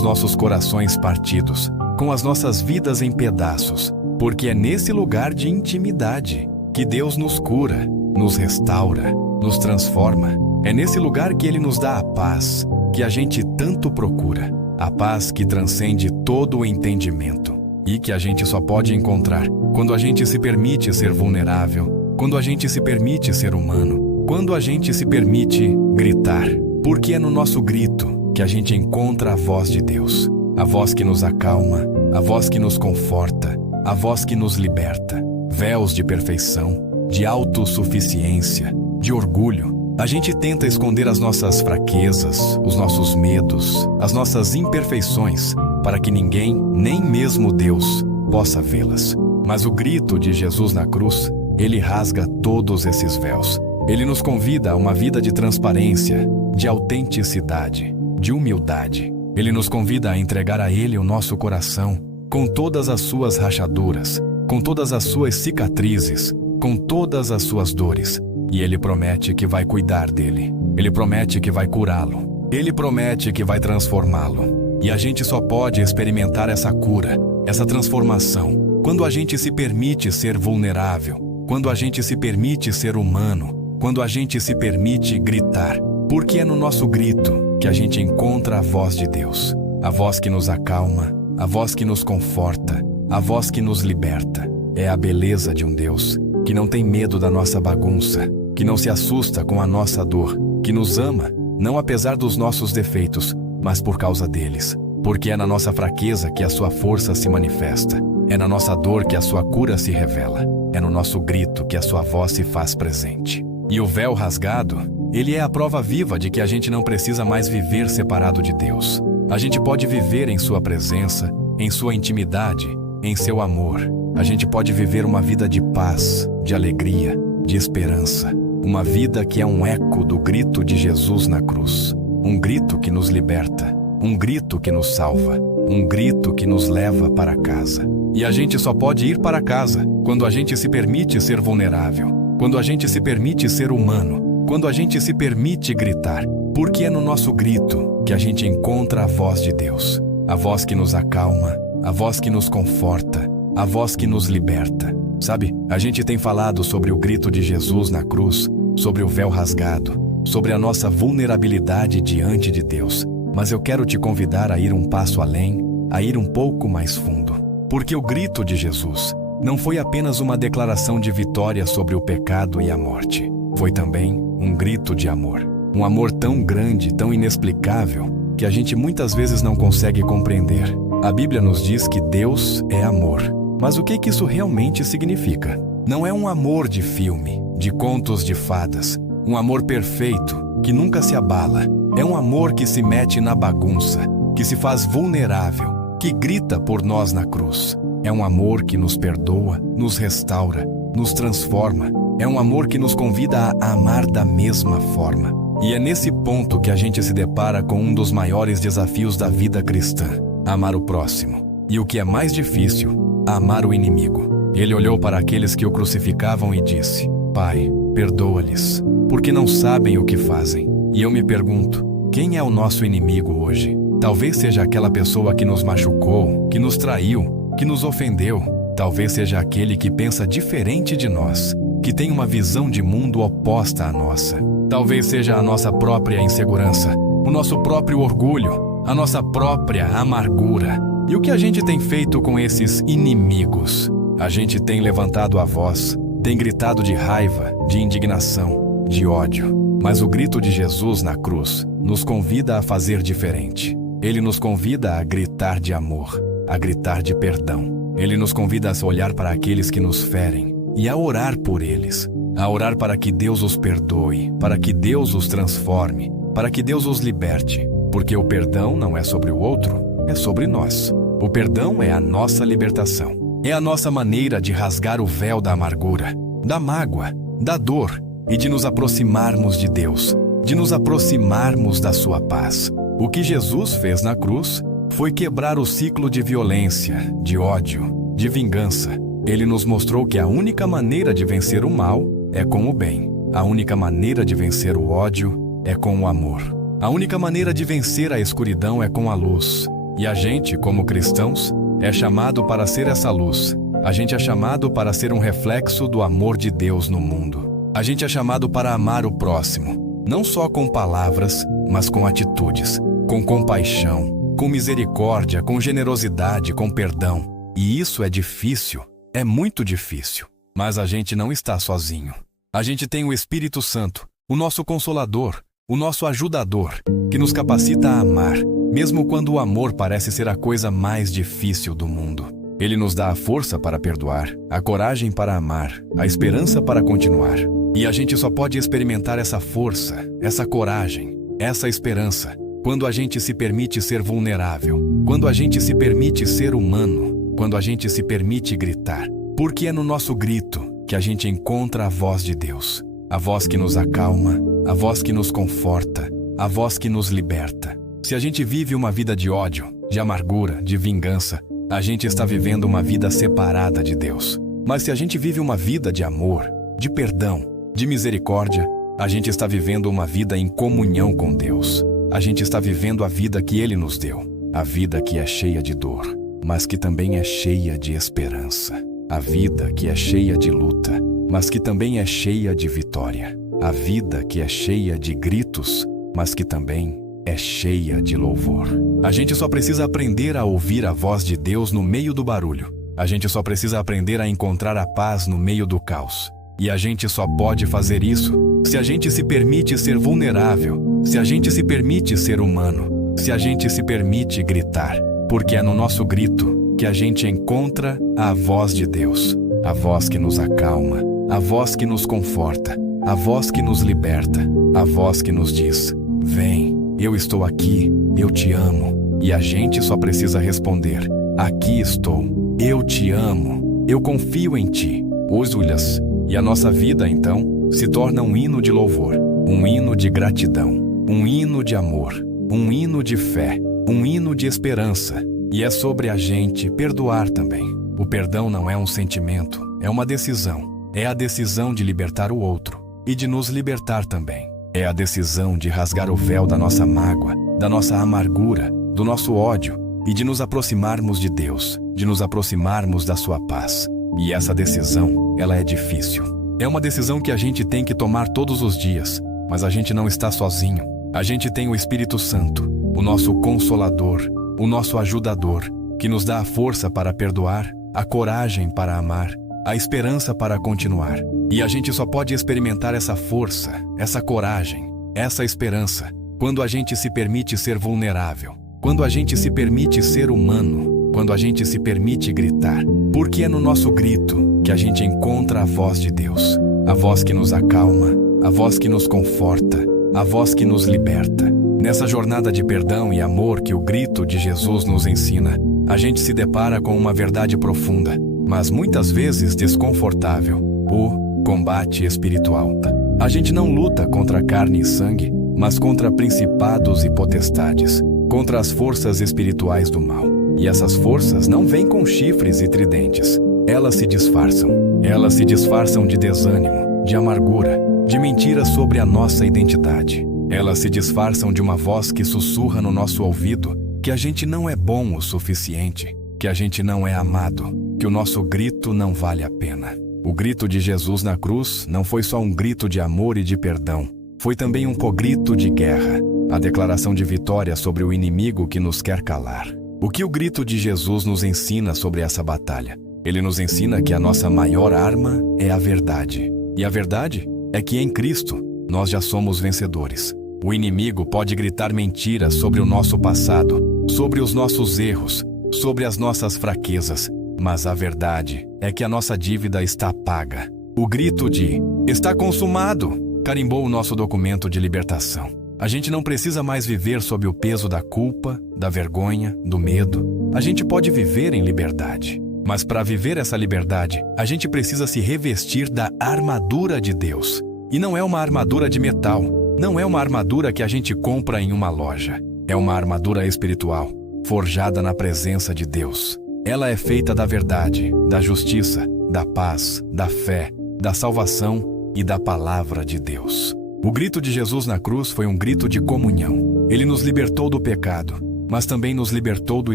nossos corações partidos, com as nossas vidas em pedaços, porque é nesse lugar de intimidade que Deus nos cura, nos restaura, nos transforma. É nesse lugar que Ele nos dá a paz que a gente tanto procura, a paz que transcende todo o entendimento e que a gente só pode encontrar quando a gente se permite ser vulnerável, quando a gente se permite ser humano, quando a gente se permite gritar, porque é no nosso grito que a gente encontra a voz de Deus, a voz que nos acalma, a voz que nos conforta, a voz que nos liberta. Véus de perfeição, de autossuficiência, de orgulho. A gente tenta esconder as nossas fraquezas, os nossos medos, as nossas imperfeições, para que ninguém, nem mesmo Deus, possa vê-las. Mas o grito de Jesus na cruz, Ele rasga todos esses véus. Ele nos convida a uma vida de transparência, de autenticidade, de humildade. Ele nos convida a entregar a Ele o nosso coração, com todas as suas rachaduras, com todas as suas cicatrizes, com todas as suas dores. E Ele promete que vai cuidar dele. Ele promete que vai curá-lo. Ele promete que vai transformá-lo. E a gente só pode experimentar essa cura, essa transformação, quando a gente se permite ser vulnerável, quando a gente se permite ser humano, quando a gente se permite gritar. Porque é no nosso grito que a gente encontra a voz de Deus, a voz que nos acalma, a voz que nos conforta, a voz que nos liberta. É a beleza de um Deus que não tem medo da nossa bagunça, que não se assusta com a nossa dor, que nos ama, não apesar dos nossos defeitos, mas por causa deles. Porque é na nossa fraqueza que a sua força se manifesta. É na nossa dor que a sua cura se revela. É no nosso grito que a sua voz se faz presente. E o véu rasgado, ele é a prova viva de que a gente não precisa mais viver separado de Deus. A gente pode viver em sua presença, em sua intimidade, em seu amor. A gente pode viver uma vida de paz, de alegria, de esperança. Uma vida que é um eco do grito de Jesus na cruz. Um grito que nos liberta, um grito que nos salva, um grito que nos leva para casa. E a gente só pode ir para casa quando a gente se permite ser vulnerável, quando a gente se permite ser humano, quando a gente se permite gritar. Porque é no nosso grito que a gente encontra a voz de Deus, a voz que nos acalma, a voz que nos conforta, a voz que nos liberta. Sabe, a gente tem falado sobre o grito de Jesus na cruz, sobre o véu rasgado, sobre a nossa vulnerabilidade diante de Deus. Mas eu quero te convidar a ir um passo além, a ir um pouco mais fundo. Porque o grito de Jesus não foi apenas uma declaração de vitória sobre o pecado e a morte. Foi também um grito de amor. Um amor tão grande, tão inexplicável, que a gente muitas vezes não consegue compreender. A Bíblia nos diz que Deus é amor. Mas o que isso realmente significa? Não é um amor de filme, de contos de fadas. Um amor perfeito, que nunca se abala. É um amor que se mete na bagunça, que se faz vulnerável, que grita por nós na cruz. É um amor que nos perdoa, nos restaura, nos transforma. É um amor que nos convida a amar da mesma forma. E é nesse ponto que a gente se depara com um dos maiores desafios da vida cristã: amar o próximo. E o que é mais difícil, amar o inimigo. Ele olhou para aqueles que o crucificavam e disse: Pai, perdoa-lhes, porque não sabem o que fazem. E eu me pergunto, quem é o nosso inimigo hoje? Talvez seja aquela pessoa que nos machucou, que nos traiu, que nos ofendeu. Talvez seja aquele que pensa diferente de nós, que tem uma visão de mundo oposta à nossa. Talvez seja a nossa própria insegurança, o nosso próprio orgulho, a nossa própria amargura. E o que a gente tem feito com esses inimigos? A gente tem levantado a voz, tem gritado de raiva, de indignação, de ódio. Mas o grito de Jesus na cruz nos convida a fazer diferente. Ele nos convida a gritar de amor, a gritar de perdão. Ele nos convida a olhar para aqueles que nos ferem e a orar por eles. A orar para que Deus os perdoe, para que Deus os transforme, para que Deus os liberte. Porque o perdão não é sobre o outro, é sobre nós. O perdão é a nossa libertação. É a nossa maneira de rasgar o véu da amargura, da mágoa, da dor e de nos aproximarmos de Deus, de nos aproximarmos da sua paz. O que Jesus fez na cruz foi quebrar o ciclo de violência, de ódio, de vingança. Ele nos mostrou que a única maneira de vencer o mal é com o bem. A única maneira de vencer o ódio é com o amor. A única maneira de vencer a escuridão é com a luz. E a gente, como cristãos, é chamado para ser essa luz. A gente é chamado para ser um reflexo do amor de Deus no mundo. A gente é chamado para amar o próximo, não só com palavras, mas com atitudes, com compaixão, com misericórdia, com generosidade, com perdão. E isso é difícil, é muito difícil. Mas a gente não está sozinho. A gente tem o Espírito Santo, o nosso Consolador, o nosso ajudador, que nos capacita a amar, mesmo quando o amor parece ser a coisa mais difícil do mundo. Ele nos dá a força para perdoar, a coragem para amar, a esperança para continuar. E a gente só pode experimentar essa força, essa coragem, essa esperança, quando a gente se permite ser vulnerável, quando a gente se permite ser humano, quando a gente se permite gritar. Porque é no nosso grito que a gente encontra a voz de Deus, a voz que nos acalma, a voz que nos conforta, a voz que nos liberta. Se a gente vive uma vida de ódio, de amargura, de vingança, a gente está vivendo uma vida separada de Deus. Mas se a gente vive uma vida de amor, de perdão, de misericórdia, a gente está vivendo uma vida em comunhão com Deus. A gente está vivendo a vida que Ele nos deu, a vida que é cheia de dor, mas que também é cheia de esperança. A vida que é cheia de luta, mas que também é cheia de vitória. A vida que é cheia de gritos, mas que também é cheia de louvor. A gente só precisa aprender a ouvir a voz de Deus no meio do barulho. A gente só precisa aprender a encontrar a paz no meio do caos. E a gente só pode fazer isso se a gente se permite ser vulnerável, se a gente se permite ser humano, se a gente se permite gritar. Porque é no nosso grito que a gente encontra a voz de Deus, a voz que nos acalma, a voz que nos conforta, a voz que nos liberta, a voz que nos diz: vem, eu estou aqui, eu te amo. E a gente só precisa responder: aqui estou, eu te amo, eu confio em ti. Ouças. E a nossa vida, então, se torna um hino de louvor, um hino de gratidão, um hino de amor, um hino de fé, um hino de esperança. E é sobre a gente perdoar também. O perdão não é um sentimento, é uma decisão. É a decisão de libertar o outro e de nos libertar também. É a decisão de rasgar o véu da nossa mágoa, da nossa amargura, do nosso ódio e de nos aproximarmos de Deus, de nos aproximarmos da sua paz. E essa decisão, ela é difícil. É uma decisão que a gente tem que tomar todos os dias, mas a gente não está sozinho. A gente tem o Espírito Santo, o nosso Consolador, o nosso ajudador, que nos dá a força para perdoar, a coragem para amar, a esperança para continuar. E a gente só pode experimentar essa força, essa coragem, essa esperança, quando a gente se permite ser vulnerável, quando a gente se permite ser humano, quando a gente se permite gritar. Porque é no nosso grito que a gente encontra a voz de Deus, a voz que nos acalma, a voz que nos conforta, a voz que nos liberta. Nessa jornada de perdão e amor que o grito de Jesus nos ensina, a gente se depara com uma verdade profunda, mas muitas vezes desconfortável: o combate espiritual. A gente não luta contra carne e sangue, mas contra principados e potestades, contra as forças espirituais do mal. E essas forças não vêm com chifres e tridentes. Elas se disfarçam. Elas se disfarçam de desânimo, de amargura, de mentiras sobre a nossa identidade. Elas se disfarçam de uma voz que sussurra no nosso ouvido que a gente não é bom o suficiente, que a gente não é amado, que o nosso grito não vale a pena. O grito de Jesus na cruz não foi só um grito de amor e de perdão, foi também um cogrito de guerra, a declaração de vitória sobre o inimigo que nos quer calar. O que o grito de Jesus nos ensina sobre essa batalha? Ele nos ensina que a nossa maior arma é a verdade. E a verdade é que em Cristo nós já somos vencedores. O inimigo pode gritar mentiras sobre o nosso passado, sobre os nossos erros, sobre as nossas fraquezas, mas a verdade é que a nossa dívida está paga. O grito de "está consumado" carimbou o nosso documento de libertação. A gente não precisa mais viver sob o peso da culpa, da vergonha, do medo. A gente pode viver em liberdade. Mas para viver essa liberdade, a gente precisa se revestir da armadura de Deus. E não é uma armadura de metal, não é uma armadura que a gente compra em uma loja. É uma armadura espiritual, forjada na presença de Deus. Ela é feita da verdade, da justiça, da paz, da fé, da salvação e da palavra de Deus. O grito de Jesus na cruz foi um grito de comunhão. Ele nos libertou do pecado, mas também nos libertou do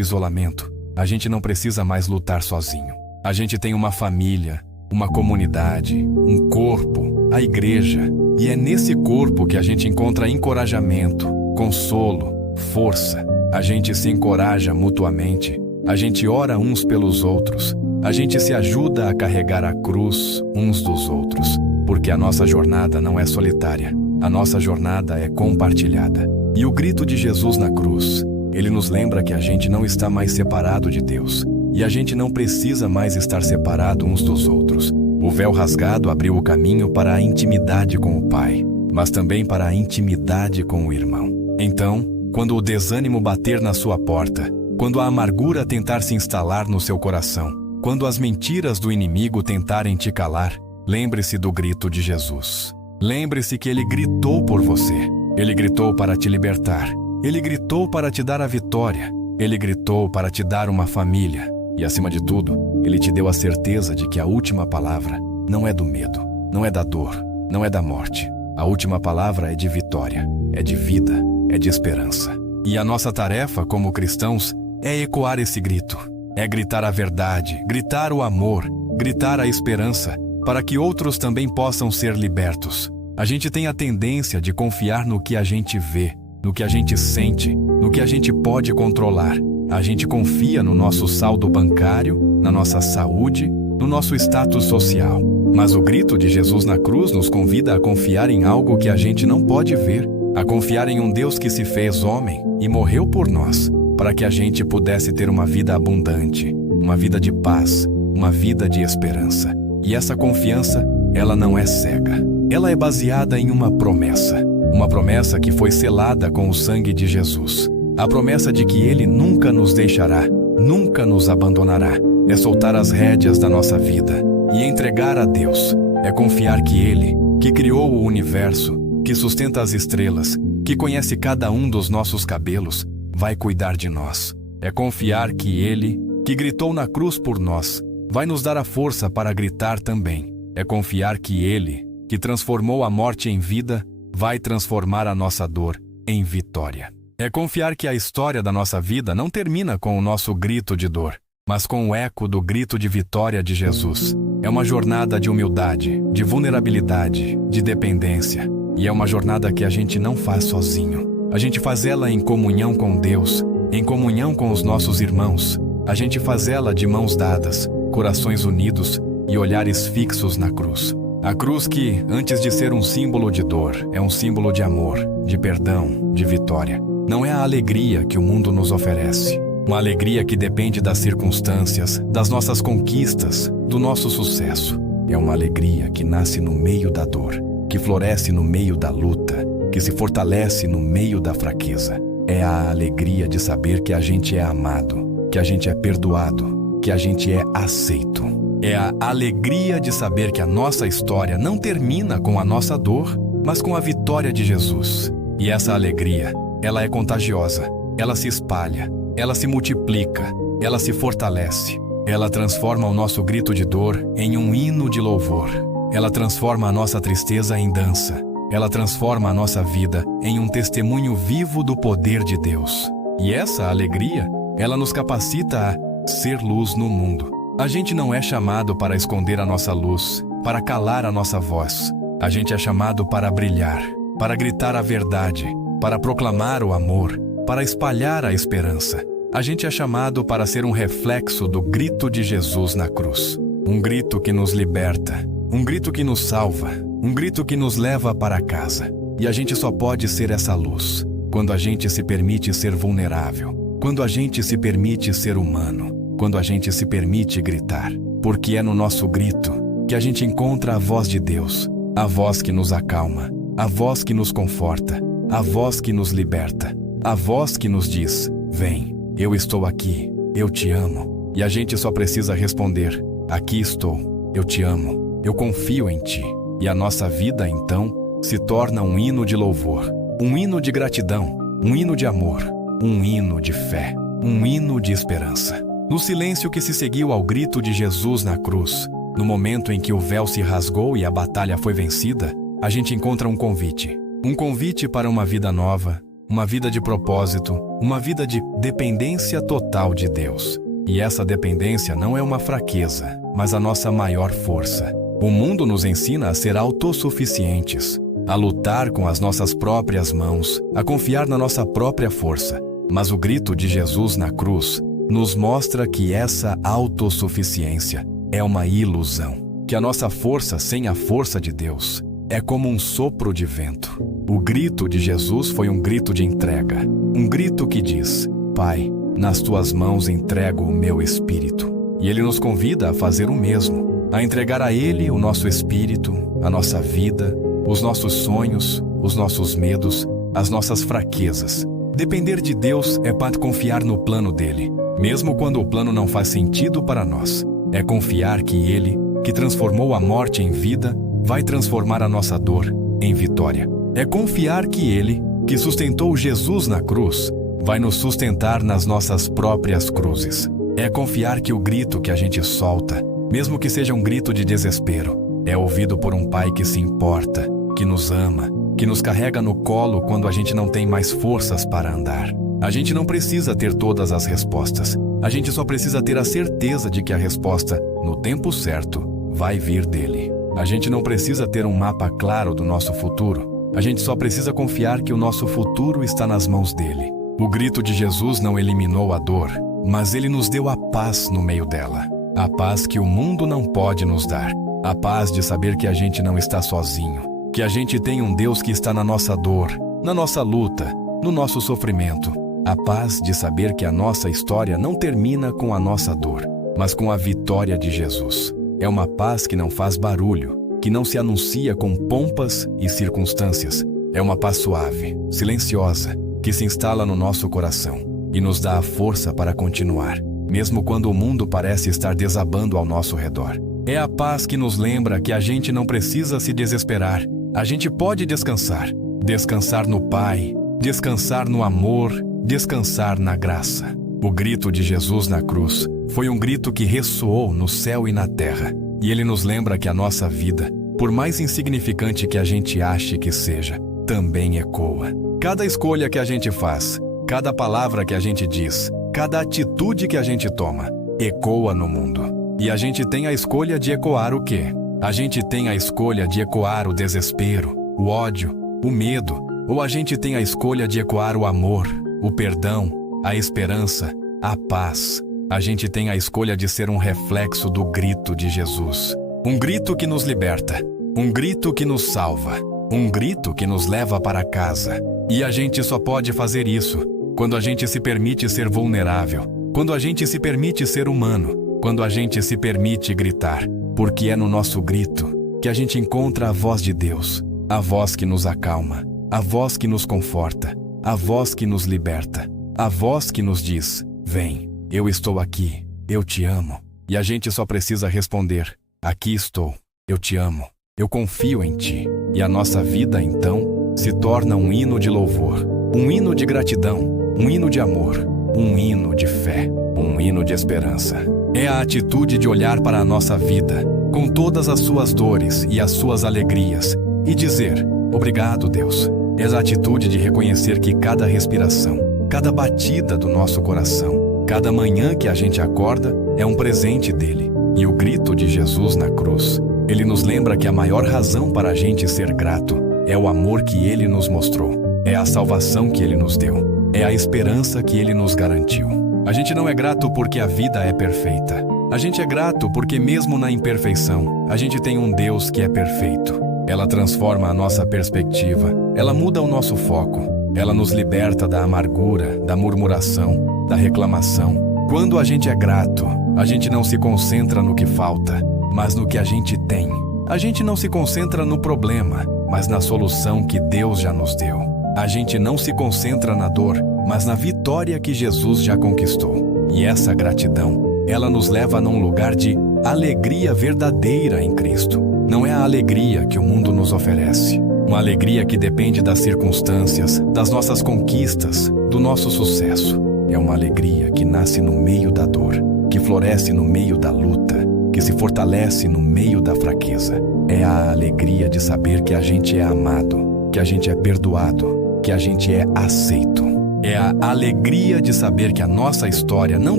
isolamento. A gente não precisa mais lutar sozinho. A gente tem uma família, uma comunidade, um corpo, a igreja. E é nesse corpo que a gente encontra encorajamento, consolo, força. A gente se encoraja mutuamente. A gente ora uns pelos outros. A gente se ajuda a carregar a cruz uns dos outros. Porque a nossa jornada não é solitária. A nossa jornada é compartilhada. E o grito de Jesus na cruz, ele nos lembra que a gente não está mais separado de Deus. E a gente não precisa mais estar separado uns dos outros. O véu rasgado abriu o caminho para a intimidade com o Pai, mas também para a intimidade com o irmão. Então, quando o desânimo bater na sua porta, quando a amargura tentar se instalar no seu coração, quando as mentiras do inimigo tentarem te calar, lembre-se do grito de Jesus. Lembre-se que ele gritou por você. Ele gritou para te libertar. Ele gritou para te dar a vitória. Ele gritou para te dar uma família. E, acima de tudo, ele te deu a certeza de que a última palavra não é do medo, não é da dor, não é da morte. A última palavra é de vitória, é de vida, é de esperança. E a nossa tarefa como cristãos é ecoar esse grito. É gritar a verdade, gritar o amor, gritar a esperança, para que outros também possam ser libertos. A gente tem a tendência de confiar no que a gente vê, no que a gente sente, no que a gente pode controlar. A gente confia no nosso saldo bancário, na nossa saúde, no nosso status social. Mas o grito de Jesus na cruz nos convida a confiar em algo que a gente não pode ver, a confiar em um Deus que se fez homem e morreu por nós, para que a gente pudesse ter uma vida abundante, uma vida de paz, uma vida de esperança. E essa confiança, ela não é cega. Ela é baseada em uma promessa que foi selada com o sangue de Jesus. A promessa de que Ele nunca nos deixará, nunca nos abandonará. É soltar as rédeas da nossa vida e entregar a Deus. É confiar que Ele, que criou o universo, que sustenta as estrelas, que conhece cada um dos nossos cabelos, vai cuidar de nós. É confiar que Ele, que gritou na cruz por nós, vai nos dar a força para gritar também. É confiar que Ele, que transformou a morte em vida, vai transformar a nossa dor em vitória. É confiar que a história da nossa vida não termina com o nosso grito de dor, mas com o eco do grito de vitória de Jesus. É uma jornada de humildade, de vulnerabilidade, de dependência. E é uma jornada que a gente não faz sozinho. A gente faz ela em comunhão com Deus, em comunhão com os nossos irmãos. A gente faz ela de mãos dadas, corações unidos e olhares fixos na cruz. A cruz que, antes de ser um símbolo de dor, é um símbolo de amor, de perdão, de vitória. Não é a alegria que o mundo nos oferece. Uma alegria que depende das circunstâncias, das nossas conquistas, do nosso sucesso. É uma alegria que nasce no meio da dor, que floresce no meio da luta, que se fortalece no meio da fraqueza. É a alegria de saber que a gente é amado, que a gente é perdoado, que a gente é aceito. É a alegria de saber que a nossa história não termina com a nossa dor, mas com a vitória de Jesus. E essa alegria, ela é contagiosa, ela se espalha, ela se multiplica, ela se fortalece. Ela transforma o nosso grito de dor em um hino de louvor. Ela transforma a nossa tristeza em dança. Ela transforma a nossa vida em um testemunho vivo do poder de Deus. E essa alegria, ela nos capacita a ser luz no mundo. A gente não é chamado para esconder a nossa luz, para calar a nossa voz. A gente é chamado para brilhar, para gritar a verdade, para proclamar o amor, para espalhar a esperança. A gente é chamado para ser um reflexo do grito de Jesus na cruz. Um grito que nos liberta, um grito que nos salva, um grito que nos leva para casa. E a gente só pode ser essa luz quando a gente se permite ser vulnerável, quando a gente se permite ser humano, quando a gente se permite gritar. Porque é no nosso grito que a gente encontra a voz de Deus, a voz que nos acalma, a voz que nos conforta, a voz que nos liberta, a voz que nos diz: vem, eu estou aqui, eu te amo. E a gente só precisa responder: aqui estou, eu te amo, eu confio em ti. E a nossa vida, então, se torna um hino de louvor, um hino de gratidão, um hino de amor, um hino de fé, um hino de esperança. No silêncio que se seguiu ao grito de Jesus na cruz, no momento em que o véu se rasgou e a batalha foi vencida, a gente encontra um convite para uma vida nova, uma vida de propósito, uma vida de dependência total de Deus. E essa dependência não é uma fraqueza, mas a nossa maior força. O mundo nos ensina a ser autossuficientes, a lutar com as nossas próprias mãos, a confiar na nossa própria força. Mas o grito de Jesus na cruz nos mostra que essa autossuficiência é uma ilusão, que a nossa força sem a força de Deus é como um sopro de vento. O grito de Jesus foi um grito de entrega, um grito que diz: Pai, nas tuas mãos entrego o meu espírito. E Ele nos convida a fazer o mesmo, a entregar a Ele o nosso espírito, a nossa vida, os nossos sonhos, os nossos medos, as nossas fraquezas. Depender de Deus é para confiar no plano dEle, mesmo quando o plano não faz sentido para nós. É confiar que Ele, que transformou a morte em vida, vai transformar a nossa dor em vitória. É confiar que Ele, que sustentou Jesus na cruz, vai nos sustentar nas nossas próprias cruzes. É confiar que o grito que a gente solta, mesmo que seja um grito de desespero, é ouvido por um Pai que se importa, que nos ama, que nos carrega no colo quando a gente não tem mais forças para andar. A gente não precisa ter todas as respostas. A gente só precisa ter a certeza de que a resposta, no tempo certo, vai vir dele. A gente não precisa ter um mapa claro do nosso futuro. A gente só precisa confiar que o nosso futuro está nas mãos dele. O grito de Jesus não eliminou a dor, mas ele nos deu a paz no meio dela. A paz que o mundo não pode nos dar. A paz de saber que a gente não está sozinho. Que a gente tem um Deus que está na nossa dor, na nossa luta, no nosso sofrimento. A paz de saber que a nossa história não termina com a nossa dor, mas com a vitória de Jesus. É uma paz que não faz barulho, que não se anuncia com pompas e circunstâncias. É uma paz suave, silenciosa, que se instala no nosso coração e nos dá a força para continuar, mesmo quando o mundo parece estar desabando ao nosso redor. É a paz que nos lembra que a gente não precisa se desesperar. A gente pode descansar. Descansar no Pai, descansar no amor, descansar na graça. O grito de Jesus na cruz foi um grito que ressoou no céu e na terra. E ele nos lembra que a nossa vida, por mais insignificante que a gente ache que seja, também ecoa. Cada escolha que a gente faz, cada palavra que a gente diz, cada atitude que a gente toma, ecoa no mundo. E a gente tem a escolha de ecoar o quê? A gente tem a escolha de ecoar o desespero, o ódio, o medo, ou a gente tem a escolha de ecoar o amor, o perdão, a esperança, a paz. A gente tem a escolha de ser um reflexo do grito de Jesus. Um grito que nos liberta, um grito que nos salva, um grito que nos leva para casa. E a gente só pode fazer isso quando a gente se permite ser vulnerável, quando a gente se permite ser humano, quando a gente se permite gritar, porque é no nosso grito que a gente encontra a voz de Deus, a voz que nos acalma, a voz que nos conforta, a voz que nos liberta, a voz que nos diz: vem, eu estou aqui, eu te amo. E a gente só precisa responder: aqui estou, eu te amo, eu confio em ti. E a nossa vida, então, se torna um hino de louvor, um hino de gratidão, um hino de amor, um hino de fé, um hino de esperança. É a atitude de olhar para a nossa vida, com todas as suas dores e as suas alegrias, e dizer: obrigado, Deus. É a atitude de reconhecer que cada respiração, cada batida do nosso coração, cada manhã que a gente acorda é um presente dele. E o grito de Jesus na cruz, ele nos lembra que a maior razão para a gente ser grato é o amor que ele nos mostrou, é a salvação que ele nos deu, é a esperança que ele nos garantiu. A gente não é grato porque a vida é perfeita. A gente é grato porque mesmo na imperfeição, a gente tem um Deus que é perfeito. Ela transforma a nossa perspectiva, ela muda o nosso foco, ela nos liberta da amargura, da murmuração, da reclamação. Quando a gente é grato, a gente não se concentra no que falta, mas no que a gente tem. A gente não se concentra no problema, mas na solução que Deus já nos deu. A gente não se concentra na dor, mas na vitória que Jesus já conquistou. E essa gratidão, ela nos leva num lugar de alegria verdadeira em Cristo. Não é a alegria que o mundo nos oferece. Uma alegria que depende das circunstâncias, das nossas conquistas, do nosso sucesso. É uma alegria que nasce no meio da dor, que floresce no meio da luta, que se fortalece no meio da fraqueza. É a alegria de saber que a gente é amado, que a gente é perdoado, que a gente é aceito. É a alegria de saber que a nossa história não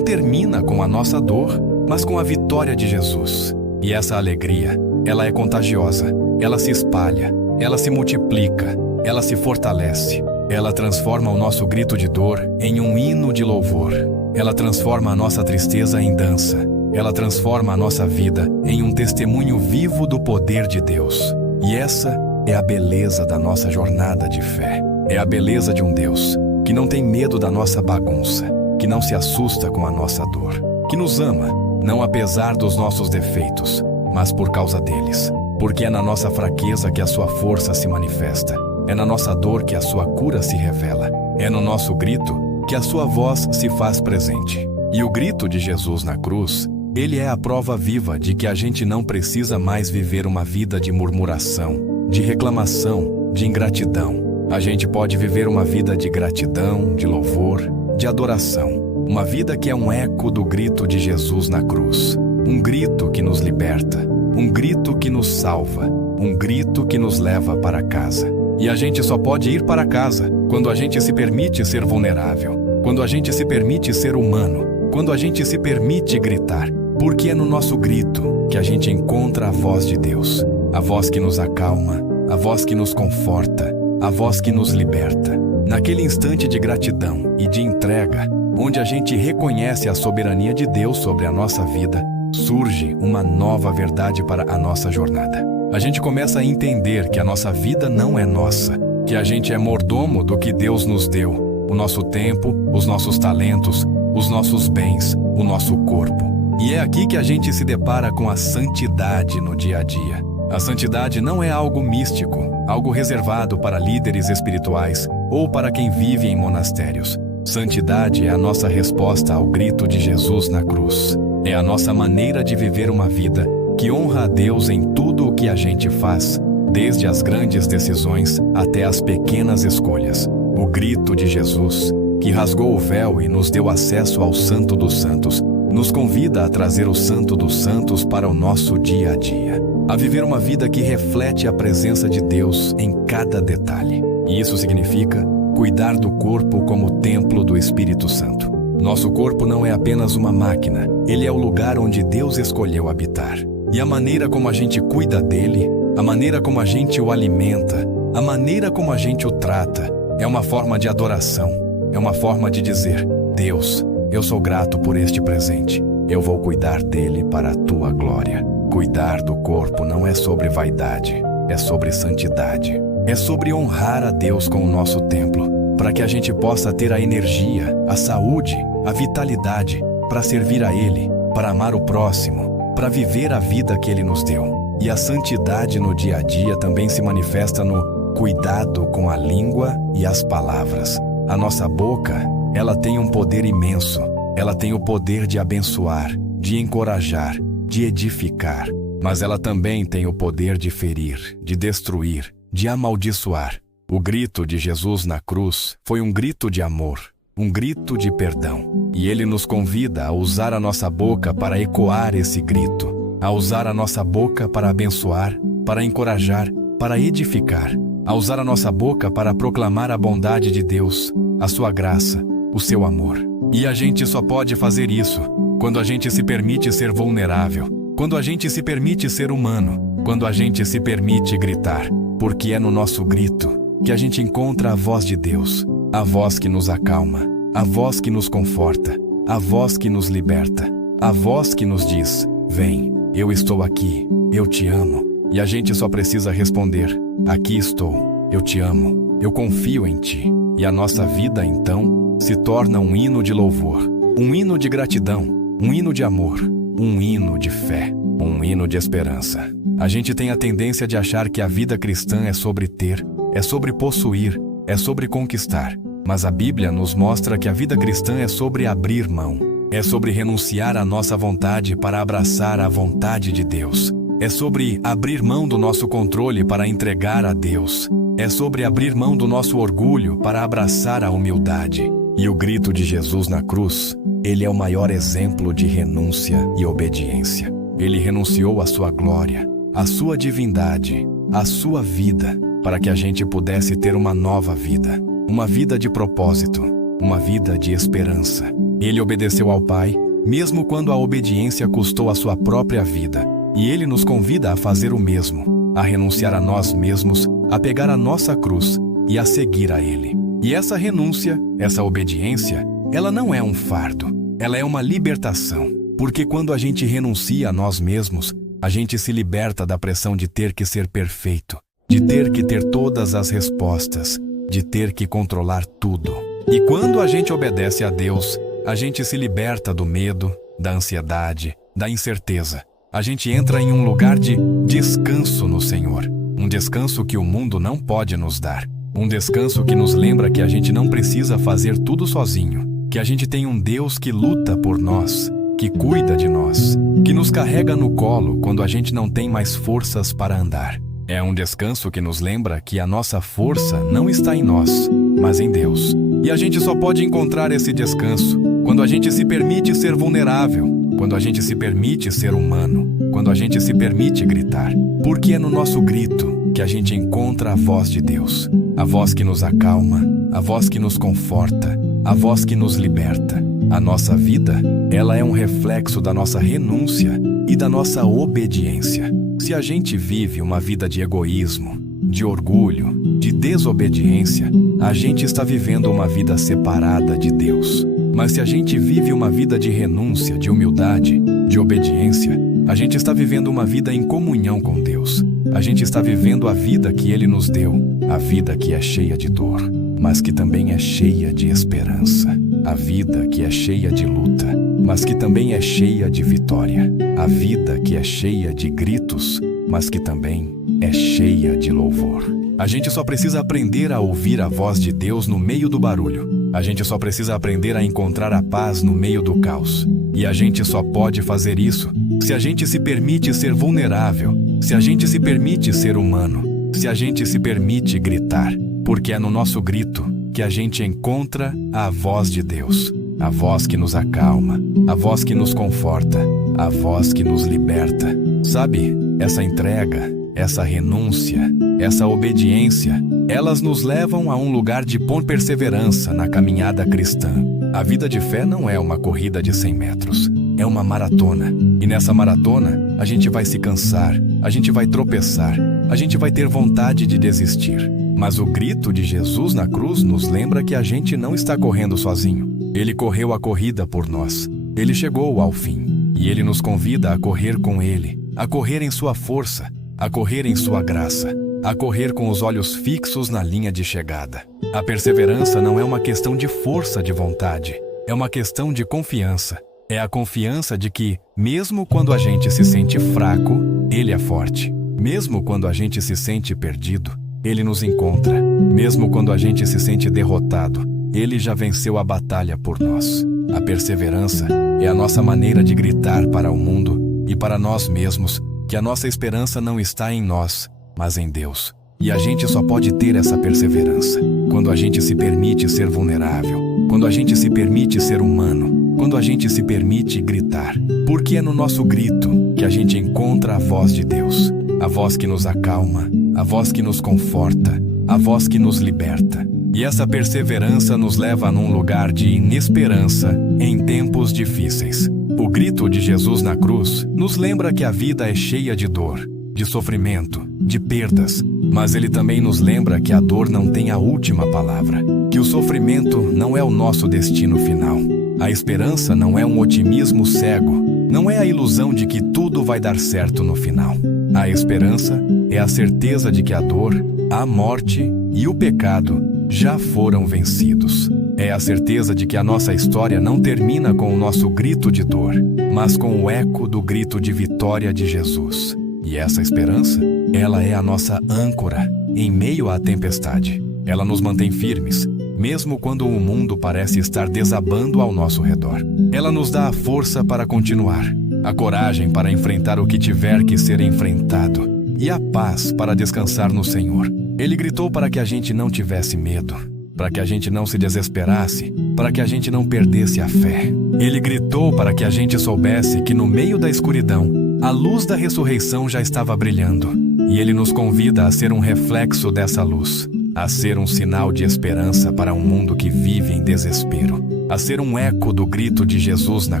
termina com a nossa dor, mas com a vitória de Jesus. E essa alegria, ela é contagiosa, ela se espalha, ela se multiplica, ela se fortalece. Ela transforma o nosso grito de dor em um hino de louvor. Ela transforma a nossa tristeza em dança. Ela transforma a nossa vida em um testemunho vivo do poder de Deus. E essa é a beleza da nossa jornada de fé. É a beleza de um Deus que não tem medo da nossa bagunça, que não se assusta com a nossa dor, que nos ama, não apesar dos nossos defeitos, mas por causa deles. Porque é na nossa fraqueza que a sua força se manifesta. É na nossa dor que a sua cura se revela. É no nosso grito que a sua voz se faz presente. E o grito de Jesus na cruz, ele é a prova viva de que a gente não precisa mais viver uma vida de murmuração, de reclamação, de ingratidão. A gente pode viver uma vida de gratidão, de louvor, de adoração. Uma vida que é um eco do grito de Jesus na cruz. Um grito que nos liberta. Um grito que nos salva. Um grito que nos leva para casa. E a gente só pode ir para casa quando a gente se permite ser vulnerável. Quando a gente se permite ser humano. Quando a gente se permite gritar. Porque é no nosso grito que a gente encontra a voz de Deus. A voz que nos acalma. A voz que nos conforta. A voz que nos liberta. Naquele instante de gratidão e de entrega, onde a gente reconhece a soberania de Deus sobre a nossa vida, surge uma nova verdade para a nossa jornada. A gente começa a entender que a nossa vida não é nossa, que a gente é mordomo do que Deus nos deu, o nosso tempo, os nossos talentos, os nossos bens, o nosso corpo. E é aqui que a gente se depara com a santidade no dia a dia. A santidade não é algo místico, algo reservado para líderes espirituais ou para quem vive em monastérios. Santidade é a nossa resposta ao grito de Jesus na cruz. É a nossa maneira de viver uma vida que honra a Deus em tudo o que a gente faz, desde as grandes decisões até as pequenas escolhas. O grito de Jesus, que rasgou o véu e nos deu acesso ao Santo dos Santos, nos convida a trazer o Santo dos Santos para o nosso dia a dia. A viver uma vida que reflete a presença de Deus em cada detalhe. E isso significa cuidar do corpo como templo do Espírito Santo. Nosso corpo não é apenas uma máquina, ele é o lugar onde Deus escolheu habitar. E a maneira como a gente cuida dele, a maneira como a gente o alimenta, a maneira como a gente o trata, é uma forma de adoração, é uma forma de dizer: Deus, eu sou grato por este presente, eu vou cuidar dele para a tua glória. Cuidar do corpo não é sobre vaidade, é sobre santidade. É sobre honrar a Deus com o nosso templo, para que a gente possa ter a energia, a saúde, a vitalidade para servir a Ele, para amar o próximo, para viver a vida que Ele nos deu. E a santidade no dia a dia também se manifesta no cuidado com a língua e as palavras. A nossa boca, ela tem um poder imenso. Ela tem o poder de abençoar, de encorajar, de edificar. Mas ela também tem o poder de ferir, de destruir, de amaldiçoar. O grito de Jesus na cruz foi um grito de amor, um grito de perdão. E Ele nos convida a usar a nossa boca para ecoar esse grito, a usar a nossa boca para abençoar, para encorajar, para edificar, a usar a nossa boca para proclamar a bondade de Deus, a sua graça, o seu amor. E a gente só pode fazer isso quando a gente se permite ser vulnerável, quando a gente se permite ser humano, quando a gente se permite gritar. Porque é no nosso grito que a gente encontra a voz de Deus, a voz que nos acalma, a voz que nos conforta, a voz que nos liberta, a voz que nos diz: vem, eu estou aqui, eu te amo. E a gente só precisa responder: aqui estou, eu te amo, eu confio em ti. E a nossa vida, então, se torna um hino de louvor, um hino de gratidão, um hino de amor, um hino de fé, um hino de esperança. A gente tem a tendência de achar que a vida cristã é sobre ter, é sobre possuir, é sobre conquistar. Mas a Bíblia nos mostra que a vida cristã é sobre abrir mão. É sobre renunciar à nossa vontade para abraçar a vontade de Deus. É sobre abrir mão do nosso controle para entregar a Deus. É sobre abrir mão do nosso orgulho para abraçar a humildade. E o grito de Jesus na cruz, ele é o maior exemplo de renúncia e obediência. Ele renunciou à sua glória, à sua divindade, à sua vida, para que a gente pudesse ter uma nova vida. Uma vida de propósito, uma vida de esperança. Ele obedeceu ao Pai, mesmo quando a obediência custou a sua própria vida. E Ele nos convida a fazer o mesmo, a renunciar a nós mesmos, a pegar a nossa cruz e a seguir a Ele. E essa renúncia, essa obediência, ela não é um fardo, ela é uma libertação. Porque quando a gente renuncia a nós mesmos, a gente se liberta da pressão de ter que ser perfeito, de ter que ter todas as respostas, de ter que controlar tudo. E quando a gente obedece a Deus, a gente se liberta do medo, da ansiedade, da incerteza. A gente entra em um lugar de descanso no Senhor. Um descanso que o mundo não pode nos dar. Um descanso que nos lembra que a gente não precisa fazer tudo sozinho. Que a gente tem um Deus que luta por nós, que cuida de nós, que nos carrega no colo quando a gente não tem mais forças para andar. É um descanso que nos lembra que a nossa força não está em nós, mas em Deus. E a gente só pode encontrar esse descanso quando a gente se permite ser vulnerável, quando a gente se permite ser humano, quando a gente se permite gritar. Porque é no nosso grito que a gente encontra a voz de Deus. A voz que nos acalma, a voz que nos conforta, a voz que nos liberta. A nossa vida, ela é um reflexo da nossa renúncia e da nossa obediência. Se a gente vive uma vida de egoísmo, de orgulho, de desobediência, a gente está vivendo uma vida separada de Deus. Mas se a gente vive uma vida de renúncia, de humildade, de obediência, a gente está vivendo uma vida em comunhão com Deus. A gente está vivendo a vida que Ele nos deu, a vida que é cheia de dor, mas que também é cheia de esperança. A vida que é cheia de luta, mas que também é cheia de vitória. A vida que é cheia de gritos, mas que também é cheia de louvor. A gente só precisa aprender a ouvir a voz de Deus no meio do barulho. A gente só precisa aprender a encontrar a paz no meio do caos. E a gente só pode fazer isso se a gente se permite ser vulnerável, se a gente se permite ser humano, se a gente se permite gritar. Porque é no nosso grito que a gente encontra a voz de Deus, a voz que nos acalma, a voz que nos conforta, a voz que nos liberta. Sabe, essa entrega, essa renúncia, essa obediência, elas nos levam a um lugar de perseverança na caminhada cristã. A vida de fé não é uma corrida de 100 metros, é uma maratona. E nessa maratona, a gente vai se cansar, a gente vai tropeçar, a gente vai ter vontade de desistir. Mas o grito de Jesus na cruz nos lembra que a gente não está correndo sozinho. Ele correu a corrida por nós. Ele chegou ao fim. E Ele nos convida a correr com Ele, a correr em sua força, a correr em sua graça, a correr com os olhos fixos na linha de chegada. A perseverança não é uma questão de força de vontade, é uma questão de confiança. É a confiança de que, mesmo quando a gente se sente fraco, Ele é forte. Mesmo quando a gente se sente perdido, Ele nos encontra. Mesmo quando a gente se sente derrotado, Ele já venceu a batalha por nós. A perseverança é a nossa maneira de gritar para o mundo e para nós mesmos que a nossa esperança não está em nós, mas em Deus. E a gente só pode ter essa perseverança quando a gente se permite ser vulnerável, quando a gente se permite ser humano, quando a gente se permite gritar. Porque é no nosso grito que a gente encontra a voz de Deus, a voz que nos acalma, a voz que nos conforta, a voz que nos liberta. E essa perseverança nos leva num lugar de inesperança em tempos difíceis. O grito de Jesus na cruz nos lembra que a vida é cheia de dor, de sofrimento, de perdas, mas Ele também nos lembra que a dor não tem a última palavra, que o sofrimento não é o nosso destino final. A esperança não é um otimismo cego, não é a ilusão de que tudo vai dar certo no final. A esperança é a certeza de que a dor, a morte e o pecado já foram vencidos. É a certeza de que a nossa história não termina com o nosso grito de dor, mas com o eco do grito de vitória de Jesus. E essa esperança, ela é a nossa âncora em meio à tempestade. Ela nos mantém firmes, mesmo quando o mundo parece estar desabando ao nosso redor. Ela nos dá a força para continuar, a coragem para enfrentar o que tiver que ser enfrentado e a paz para descansar no Senhor. Ele gritou para que a gente não tivesse medo, para que a gente não se desesperasse, para que a gente não perdesse a fé. Ele gritou para que a gente soubesse que no meio da escuridão, a luz da ressurreição já estava brilhando. E Ele nos convida a ser um reflexo dessa luz, a ser um sinal de esperança para um mundo que vive em desespero, a ser um eco do grito de Jesus na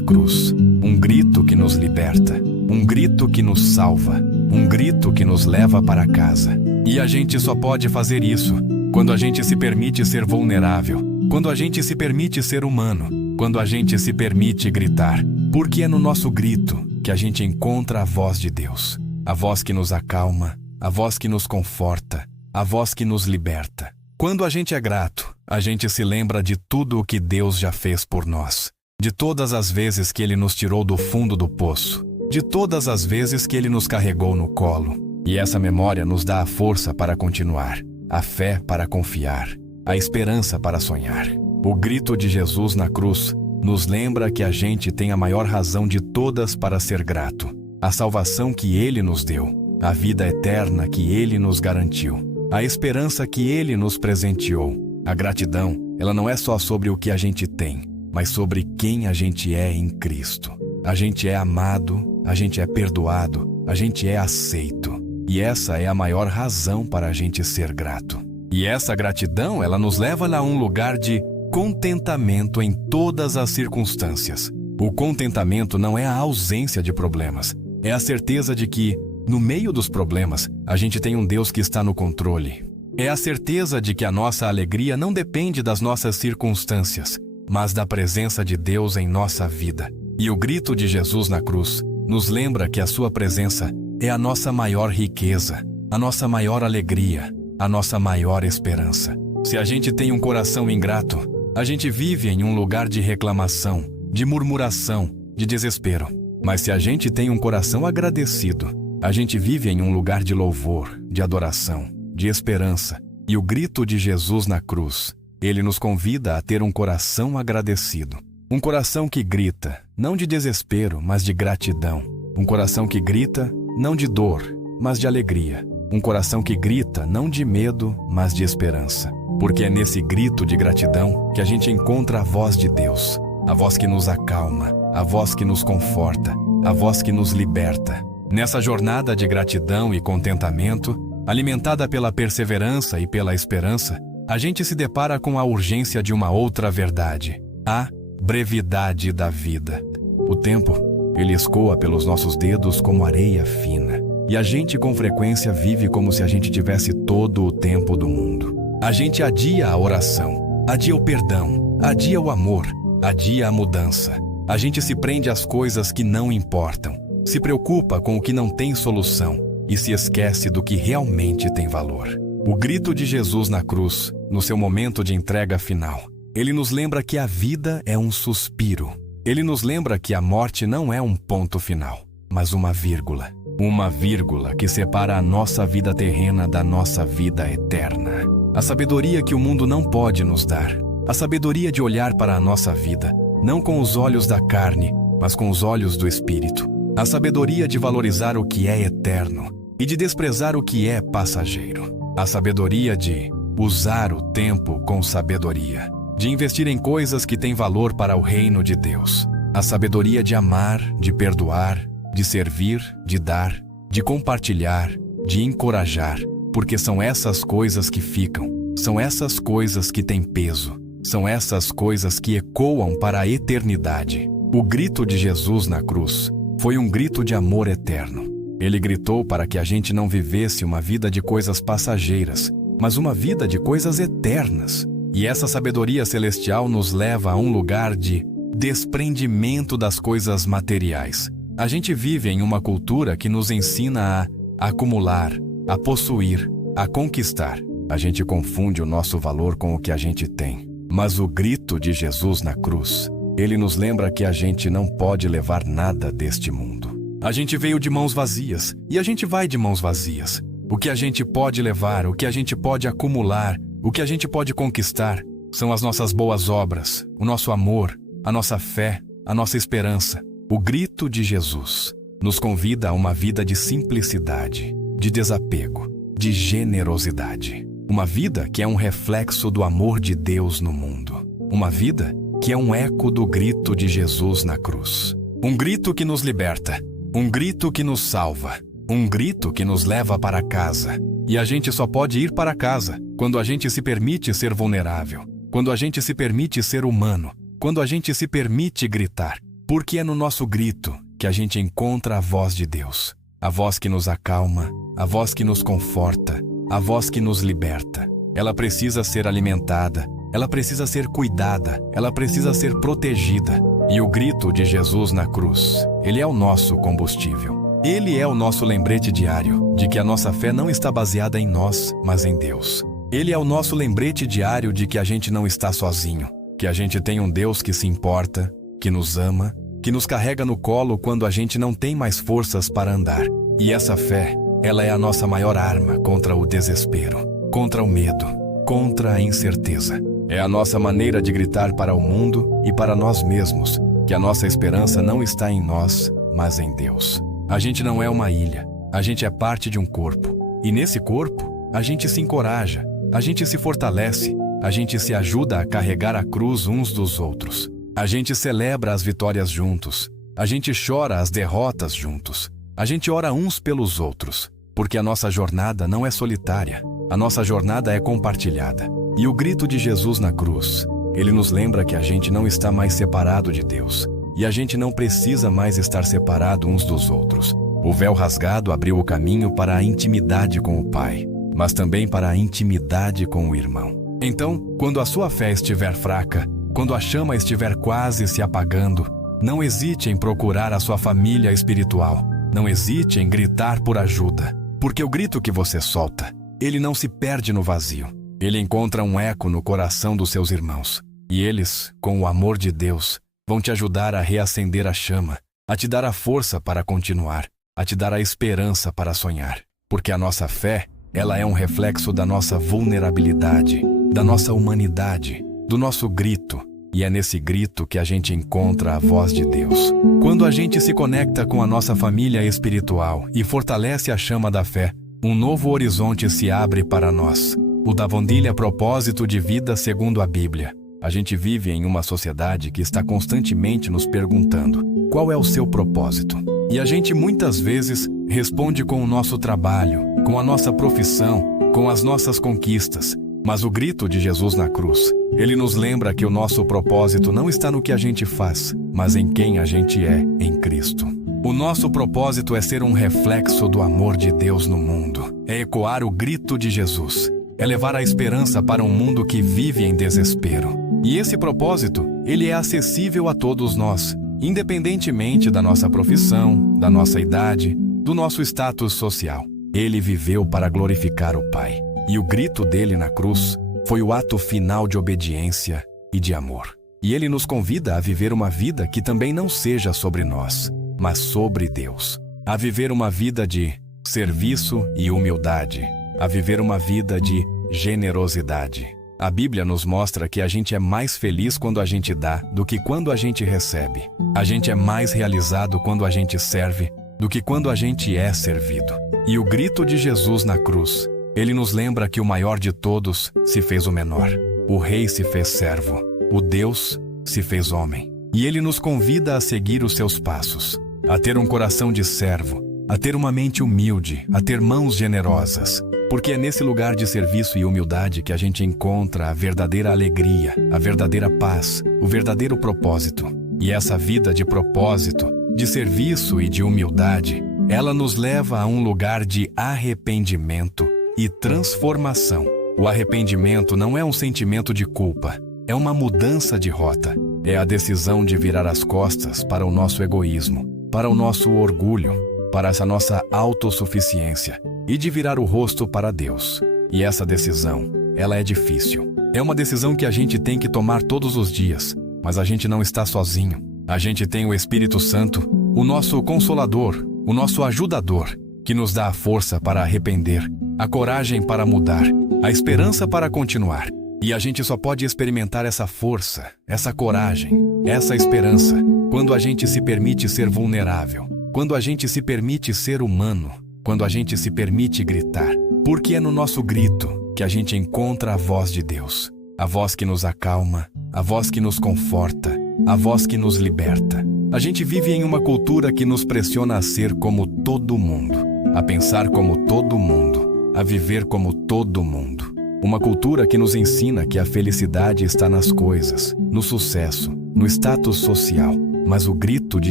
cruz, um grito que nos liberta, um grito que nos salva, um grito que nos leva para casa. E a gente só pode fazer isso quando a gente se permite ser vulnerável, quando a gente se permite ser humano, quando a gente se permite gritar, porque é no nosso grito que a gente encontra a voz de Deus, a voz que nos acalma, a voz que nos conforta, a voz que nos liberta. Quando a gente é grato, a gente se lembra de tudo o que Deus já fez por nós, de todas as vezes que Ele nos tirou do fundo do poço, de todas as vezes que Ele nos carregou no colo. E essa memória nos dá a força para continuar, a fé para confiar, a esperança para sonhar. O grito de Jesus na cruz nos lembra que a gente tem a maior razão de todas para ser grato, a salvação que Ele nos deu, a vida eterna que Ele nos garantiu, a esperança que Ele nos presenteou. A gratidão, ela não é só sobre o que a gente tem, mas sobre quem a gente é em Cristo. A gente é amado, a gente é perdoado, a gente é aceito. E essa é a maior razão para a gente ser grato. E essa gratidão, ela nos leva a um lugar de contentamento em todas as circunstâncias. O contentamento não é a ausência de problemas, é a certeza de que, no meio dos problemas, a gente tem um Deus que está no controle. É a certeza de que a nossa alegria não depende das nossas circunstâncias, mas da presença de Deus em nossa vida. E o grito de Jesus na cruz nos lembra que a sua presença é a nossa maior riqueza, a nossa maior alegria, a nossa maior esperança. Se a gente tem um coração ingrato, a gente vive em um lugar de reclamação, de murmuração, de desespero. Mas se a gente tem um coração agradecido, a gente vive em um lugar de louvor, de adoração, de esperança. E o grito de Jesus na cruz, Ele nos convida a ter um coração agradecido. Um coração que grita, não de desespero, mas de gratidão. Um coração que grita, não de dor, mas de alegria. Um coração que grita, não de medo, mas de esperança. Porque é nesse grito de gratidão que a gente encontra a voz de Deus. A voz que nos acalma, a voz que nos conforta, a voz que nos liberta. Nessa jornada de gratidão e contentamento, alimentada pela perseverança e pela esperança, a gente se depara com a urgência de uma outra verdade, a brevidade da vida. O tempo, ele escoa pelos nossos dedos como areia fina, e a gente com frequência vive como se a gente tivesse todo o tempo do mundo. A gente adia a oração, adia o perdão, adia o amor, adia a mudança. A gente se prende às coisas que não importam, se preocupa com o que não tem solução e se esquece do que realmente tem valor. O grito de Jesus na cruz, no seu momento de entrega final, ele nos lembra que a vida é um suspiro. Ele nos lembra que a morte não é um ponto final, mas uma vírgula. Uma vírgula que separa a nossa vida terrena da nossa vida eterna. A sabedoria que o mundo não pode nos dar. A sabedoria de olhar para a nossa vida, não com os olhos da carne, mas com os olhos do Espírito. A sabedoria de valorizar o que é eterno e de desprezar o que é passageiro. A sabedoria de usar o tempo com sabedoria, de investir em coisas que têm valor para o reino de Deus. A sabedoria de amar, de perdoar, de servir, de dar, de compartilhar, de encorajar, porque são essas coisas que ficam, são essas coisas que têm peso, são essas coisas que ecoam para a eternidade. O grito de Jesus na cruz foi um grito de amor eterno. Ele gritou para que a gente não vivesse uma vida de coisas passageiras, mas uma vida de coisas eternas. E essa sabedoria celestial nos leva a um lugar de desprendimento das coisas materiais. A gente vive em uma cultura que nos ensina a acumular, a possuir, a conquistar. A gente confunde o nosso valor com o que a gente tem. Mas o grito de Jesus na cruz, ele nos lembra que a gente não pode levar nada deste mundo. A gente veio de mãos vazias e a gente vai de mãos vazias. O que a gente pode levar, o que a gente pode acumular, o que a gente pode conquistar são as nossas boas obras, o nosso amor, a nossa fé, a nossa esperança. O grito de Jesus nos convida a uma vida de simplicidade, de desapego, de generosidade. Uma vida que é um reflexo do amor de Deus no mundo. Uma vida que é um eco do grito de Jesus na cruz. Um grito que nos liberta, um grito que nos salva, um grito que nos leva para casa. E a gente só pode ir para casa quando a gente se permite ser vulnerável, quando a gente se permite ser humano, quando a gente se permite gritar. Porque é no nosso grito que a gente encontra a voz de Deus. A voz que nos acalma, a voz que nos conforta, a voz que nos liberta. Ela precisa ser alimentada, ela precisa ser cuidada, ela precisa ser protegida. E o grito de Jesus na cruz, ele é o nosso combustível. Ele é o nosso lembrete diário de que a nossa fé não está baseada em nós, mas em Deus. Ele é o nosso lembrete diário de que a gente não está sozinho, que a gente tem um Deus que se importa, que nos ama, que nos carrega no colo quando a gente não tem mais forças para andar. E essa fé, ela é a nossa maior arma contra o desespero, contra o medo, contra a incerteza. É a nossa maneira de gritar para o mundo e para nós mesmos que a nossa esperança não está em nós, mas em Deus. A gente não é uma ilha, a gente é parte de um corpo. E nesse corpo, a gente se encoraja, a gente se fortalece, a gente se ajuda a carregar a cruz uns dos outros. A gente celebra as vitórias juntos, a gente chora as derrotas juntos, a gente ora uns pelos outros, porque a nossa jornada não é solitária, a nossa jornada é compartilhada. E o grito de Jesus na cruz, ele nos lembra que a gente não está mais separado de Deus, e a gente não precisa mais estar separado uns dos outros. O véu rasgado abriu o caminho para a intimidade com o Pai, mas também para a intimidade com o irmão. Então, quando a sua fé estiver fraca, quando a chama estiver quase se apagando, não hesite em procurar a sua família espiritual. Não hesite em gritar por ajuda, porque o grito que você solta, ele não se perde no vazio. Ele encontra um eco no coração dos seus irmãos. E eles, com o amor de Deus, vão te ajudar a reacender a chama, a te dar a força para continuar, a te dar a esperança para sonhar. Porque a nossa fé, ela é um reflexo da nossa vulnerabilidade, da nossa humanidade, do nosso grito, e é nesse grito que a gente encontra a voz de Deus. Quando a gente se conecta com a nossa família espiritual e fortalece a chama da fé, um novo horizonte se abre para nós. O Davondilha Propósito de Vida segundo a Bíblia. A gente vive em uma sociedade que está constantemente nos perguntando: qual é o seu propósito? E a gente muitas vezes responde com o nosso trabalho, com a nossa profissão, com as nossas conquistas. Mas o grito de Jesus na cruz, ele nos lembra que o nosso propósito não está no que a gente faz, mas em quem a gente é em Cristo. O nosso propósito é ser um reflexo do amor de Deus no mundo. É ecoar o grito de Jesus. É levar a esperança para um mundo que vive em desespero. E esse propósito, ele é acessível a todos nós, independentemente da nossa profissão, da nossa idade, do nosso status social. Ele viveu para glorificar o Pai. E o grito dele na cruz foi o ato final de obediência e de amor. E ele nos convida a viver uma vida que também não seja sobre nós, mas sobre Deus. A viver uma vida de serviço e humildade. A viver uma vida de generosidade. A Bíblia nos mostra que a gente é mais feliz quando a gente dá do que quando a gente recebe. A gente é mais realizado quando a gente serve do que quando a gente é servido. E o grito de Jesus na cruz, ele nos lembra que o maior de todos se fez o menor. O rei se fez servo. O Deus se fez homem. E ele nos convida a seguir os seus passos, a ter um coração de servo, a ter uma mente humilde, a ter mãos generosas. Porque é nesse lugar de serviço e humildade que a gente encontra a verdadeira alegria, a verdadeira paz, o verdadeiro propósito. E essa vida de propósito, de serviço e de humildade, ela nos leva a um lugar de arrependimento e transformação. O arrependimento não é um sentimento de culpa, é uma mudança de rota. É a decisão de virar as costas para o nosso egoísmo, para o nosso orgulho, para essa nossa autossuficiência e de virar o rosto para Deus. E essa decisão, ela é difícil. É uma decisão que a gente tem que tomar todos os dias, mas a gente não está sozinho. A gente tem o Espírito Santo, o nosso Consolador, o nosso ajudador, que nos dá a força para arrepender, a coragem para mudar, a esperança para continuar. E a gente só pode experimentar essa força, essa coragem, essa esperança, quando a gente se permite ser vulnerável, quando a gente se permite ser humano, quando a gente se permite gritar. Porque é no nosso grito que a gente encontra a voz de Deus, a voz que nos acalma, a voz que nos conforta, a voz que nos liberta. A gente vive em uma cultura que nos pressiona a ser como todo mundo, a pensar como todo mundo, a viver como todo mundo. Uma cultura que nos ensina que a felicidade está nas coisas, no sucesso, no status social. Mas o grito de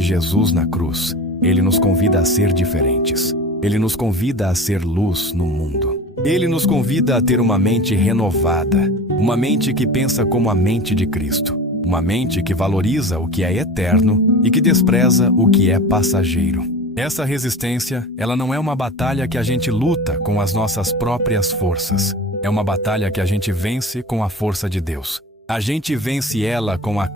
Jesus na cruz, ele nos convida a ser diferentes. Ele nos convida a ser luz no mundo. Ele nos convida a ter uma mente renovada, uma mente que pensa como a mente de Cristo. Uma mente que valoriza o que é eterno e que despreza o que é passageiro. Essa resistência, ela não é uma batalha que a gente luta com as nossas próprias forças. É uma batalha que a gente vence com a força de Deus. A gente vence ela com a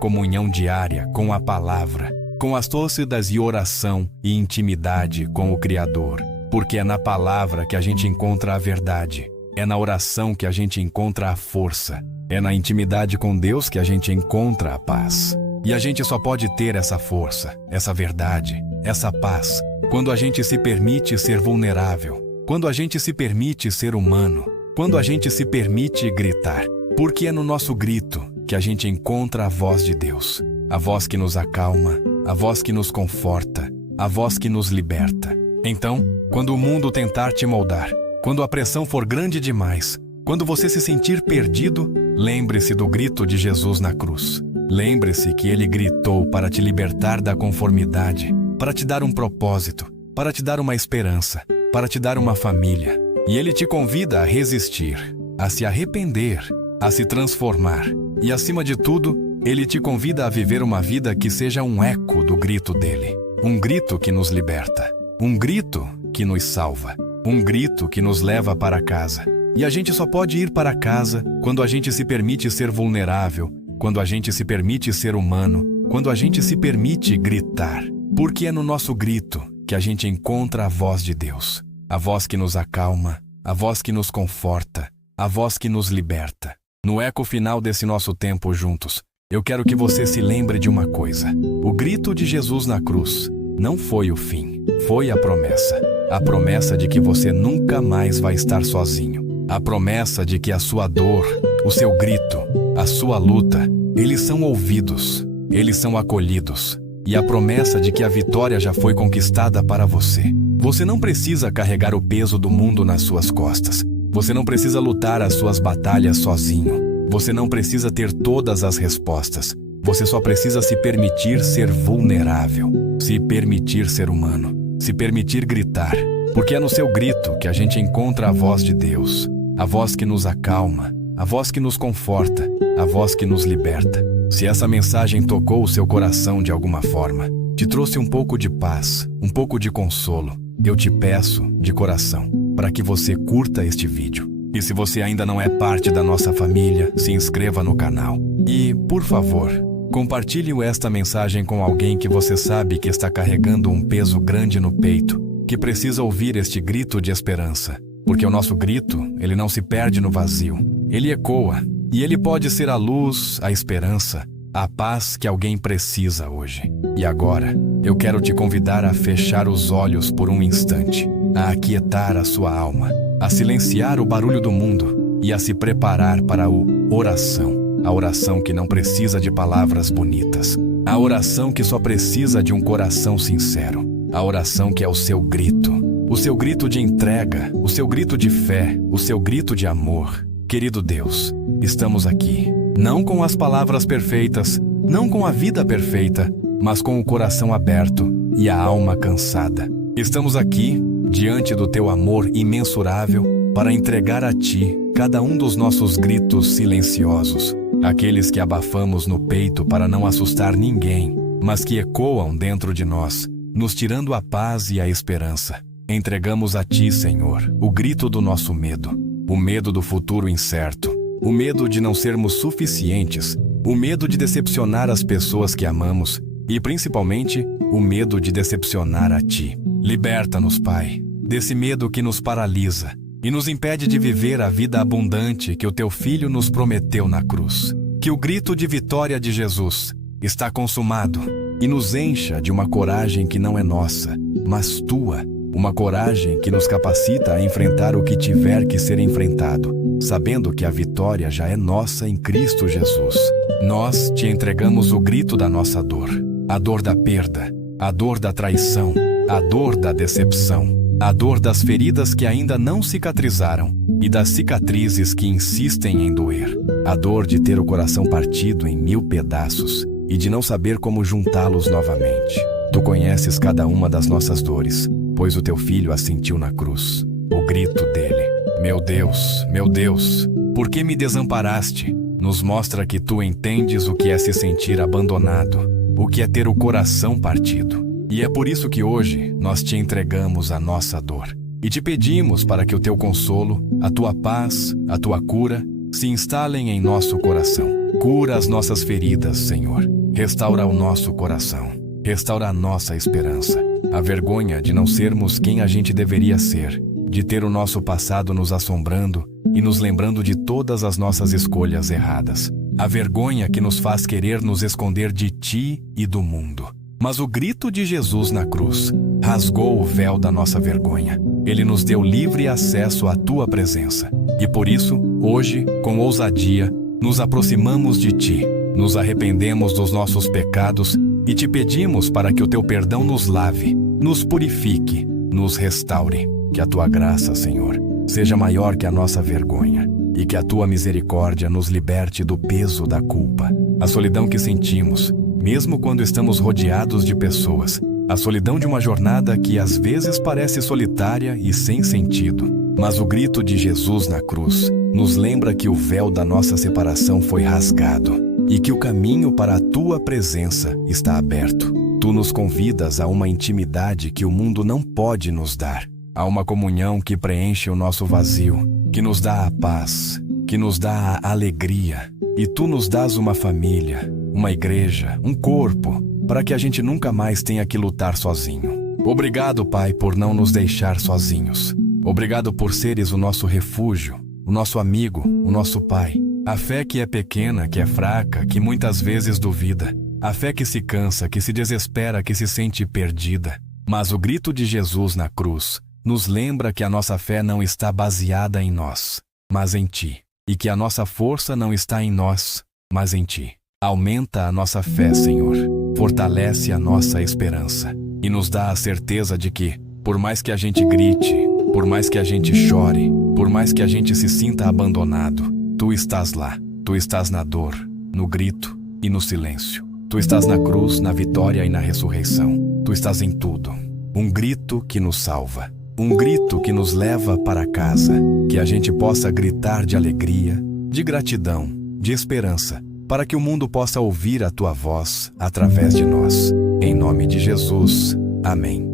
comunhão diária, com a palavra, com as tôcedas e oração e intimidade com o Criador. Porque é na palavra que a gente encontra a verdade. É na oração que a gente encontra a força. É na intimidade com Deus que a gente encontra a paz. E a gente só pode ter essa força, essa verdade, essa paz, quando a gente se permite ser vulnerável. Quando a gente se permite ser humano, quando a gente se permite gritar, porque é no nosso grito que a gente encontra a voz de Deus, a voz que nos acalma, a voz que nos conforta, a voz que nos liberta. Então, quando o mundo tentar te moldar, quando a pressão for grande demais, quando você se sentir perdido, lembre-se do grito de Jesus na cruz. Lembre-se que ele gritou para te libertar da conformidade, para te dar um propósito, para te dar uma esperança, para te dar uma família. E ele te convida a resistir, a se arrepender, a se transformar. E acima de tudo, ele te convida a viver uma vida que seja um eco do grito dele. Um grito que nos liberta. Um grito que nos salva. Um grito que nos leva para casa. E a gente só pode ir para casa quando a gente se permite ser vulnerável, quando a gente se permite ser humano, quando a gente se permite gritar. Porque é no nosso grito que a gente encontra a voz de Deus. A voz que nos acalma, a voz que nos conforta, a voz que nos liberta. No eco final desse nosso tempo juntos, eu quero que você se lembre de uma coisa. O grito de Jesus na cruz não foi o fim, foi a promessa. A promessa de que você nunca mais vai estar sozinho. A promessa de que a sua dor, o seu grito, a sua luta, eles são ouvidos, eles são acolhidos. E a promessa de que a vitória já foi conquistada para você. Você não precisa carregar o peso do mundo nas suas costas. Você não precisa lutar as suas batalhas sozinho. Você não precisa ter todas as respostas. Você só precisa se permitir ser vulnerável, se permitir ser humano, se permitir gritar. Porque é no seu grito que a gente encontra a voz de Deus, a voz que nos acalma, a voz que nos conforta, a voz que nos liberta. Se essa mensagem tocou o seu coração de alguma forma, te trouxe um pouco de paz, um pouco de consolo, eu te peço, de coração, para que você curta este vídeo. E se você ainda não é parte da nossa família, se inscreva no canal. E, por favor, compartilhe esta mensagem com alguém que você sabe que está carregando um peso grande no peito, que precisa ouvir este grito de esperança. Porque o nosso grito, ele não se perde no vazio, ele ecoa. E ele pode ser a luz, a esperança, a paz que alguém precisa hoje. E agora, eu quero te convidar a fechar os olhos por um instante, a aquietar a sua alma, a silenciar o barulho do mundo e a se preparar para a oração que não precisa de palavras bonitas, a oração que só precisa de um coração sincero, a oração que é o seu grito de entrega, o seu grito de fé, o seu grito de amor. Querido Deus, estamos aqui, não com as palavras perfeitas, não com a vida perfeita, mas com o coração aberto e a alma cansada. Estamos aqui, diante do teu amor imensurável, para entregar a ti cada um dos nossos gritos silenciosos, aqueles que abafamos no peito para não assustar ninguém, mas que ecoam dentro de nós, nos tirando a paz e a esperança. Entregamos a Ti, Senhor, o grito do nosso medo, o medo do futuro incerto, o medo de não sermos suficientes, o medo de decepcionar as pessoas que amamos e, principalmente, o medo de decepcionar a Ti. Liberta-nos, Pai, desse medo que nos paralisa e nos impede de viver a vida abundante que o Teu Filho nos prometeu na cruz. Que o grito de vitória de Jesus está consumado e nos encha de uma coragem que não é nossa, mas Tua, uma coragem que nos capacita a enfrentar o que tiver que ser enfrentado, sabendo que a vitória já é nossa em Cristo Jesus. Nós Te entregamos o grito da nossa dor, a dor da perda, a dor da traição, a dor da decepção, a dor das feridas que ainda não cicatrizaram e das cicatrizes que insistem em doer, a dor de ter o coração partido em 1000 pedaços e de não saber como juntá-los novamente. Tu conheces cada uma das nossas dores, pois o Teu Filho as sentiu na cruz. O grito dele: meu Deus, por que me desamparaste? Nos mostra que Tu entendes o que é se sentir abandonado, o que é ter o coração partido. E é por isso que hoje nós Te entregamos a nossa dor e Te pedimos para que o Teu consolo, a Tua paz, a Tua cura se instalem em nosso coração. Cura as nossas feridas, Senhor. Restaura o nosso coração. Restaura a nossa esperança. A vergonha de não sermos quem a gente deveria ser, de ter o nosso passado nos assombrando e nos lembrando de todas as nossas escolhas erradas. A vergonha que nos faz querer nos esconder de Ti e do mundo. Mas o grito de Jesus na cruz rasgou o véu da nossa vergonha. Ele nos deu livre acesso à Tua presença. E por isso, hoje, com ousadia, nos aproximamos de Ti, nos arrependemos dos nossos pecados e Te pedimos para que o Teu perdão nos lave, nos purifique, nos restaure. Que a Tua graça, Senhor, seja maior que a nossa vergonha e que a Tua misericórdia nos liberte do peso da culpa. A solidão que sentimos, mesmo quando estamos rodeados de pessoas, a solidão de uma jornada que às vezes parece solitária e sem sentido. Mas o grito de Jesus na cruz nos lembra que o véu da nossa separação foi rasgado e que o caminho para a Tua presença está aberto. Tu nos convidas a uma intimidade que o mundo não pode nos dar, a uma comunhão que preenche o nosso vazio, que nos dá a paz, que nos dá a alegria. E Tu nos dás uma família, uma igreja, um corpo, para que a gente nunca mais tenha que lutar sozinho. Obrigado, Pai, por não nos deixar sozinhos. Obrigado por seres o nosso refúgio, o nosso amigo, o nosso Pai. A fé que é pequena, que é fraca, que muitas vezes duvida. A fé que se cansa, que se desespera, que se sente perdida. Mas o grito de Jesus na cruz nos lembra que a nossa fé não está baseada em nós, mas em Ti. E que a nossa força não está em nós, mas em Ti. Aumenta a nossa fé, Senhor. Fortalece a nossa esperança. E nos dá a certeza de que, por mais que a gente grite, por mais que a gente chore, por mais que a gente se sinta abandonado, Tu estás lá. Tu estás na dor, no grito e no silêncio. Tu estás na cruz, na vitória e na ressurreição. Tu estás em tudo. Um grito que nos salva. Um grito que nos leva para casa. Que a gente possa gritar de alegria, de gratidão, de esperança, para que o mundo possa ouvir a Tua voz através de nós. Em nome de Jesus. Amém.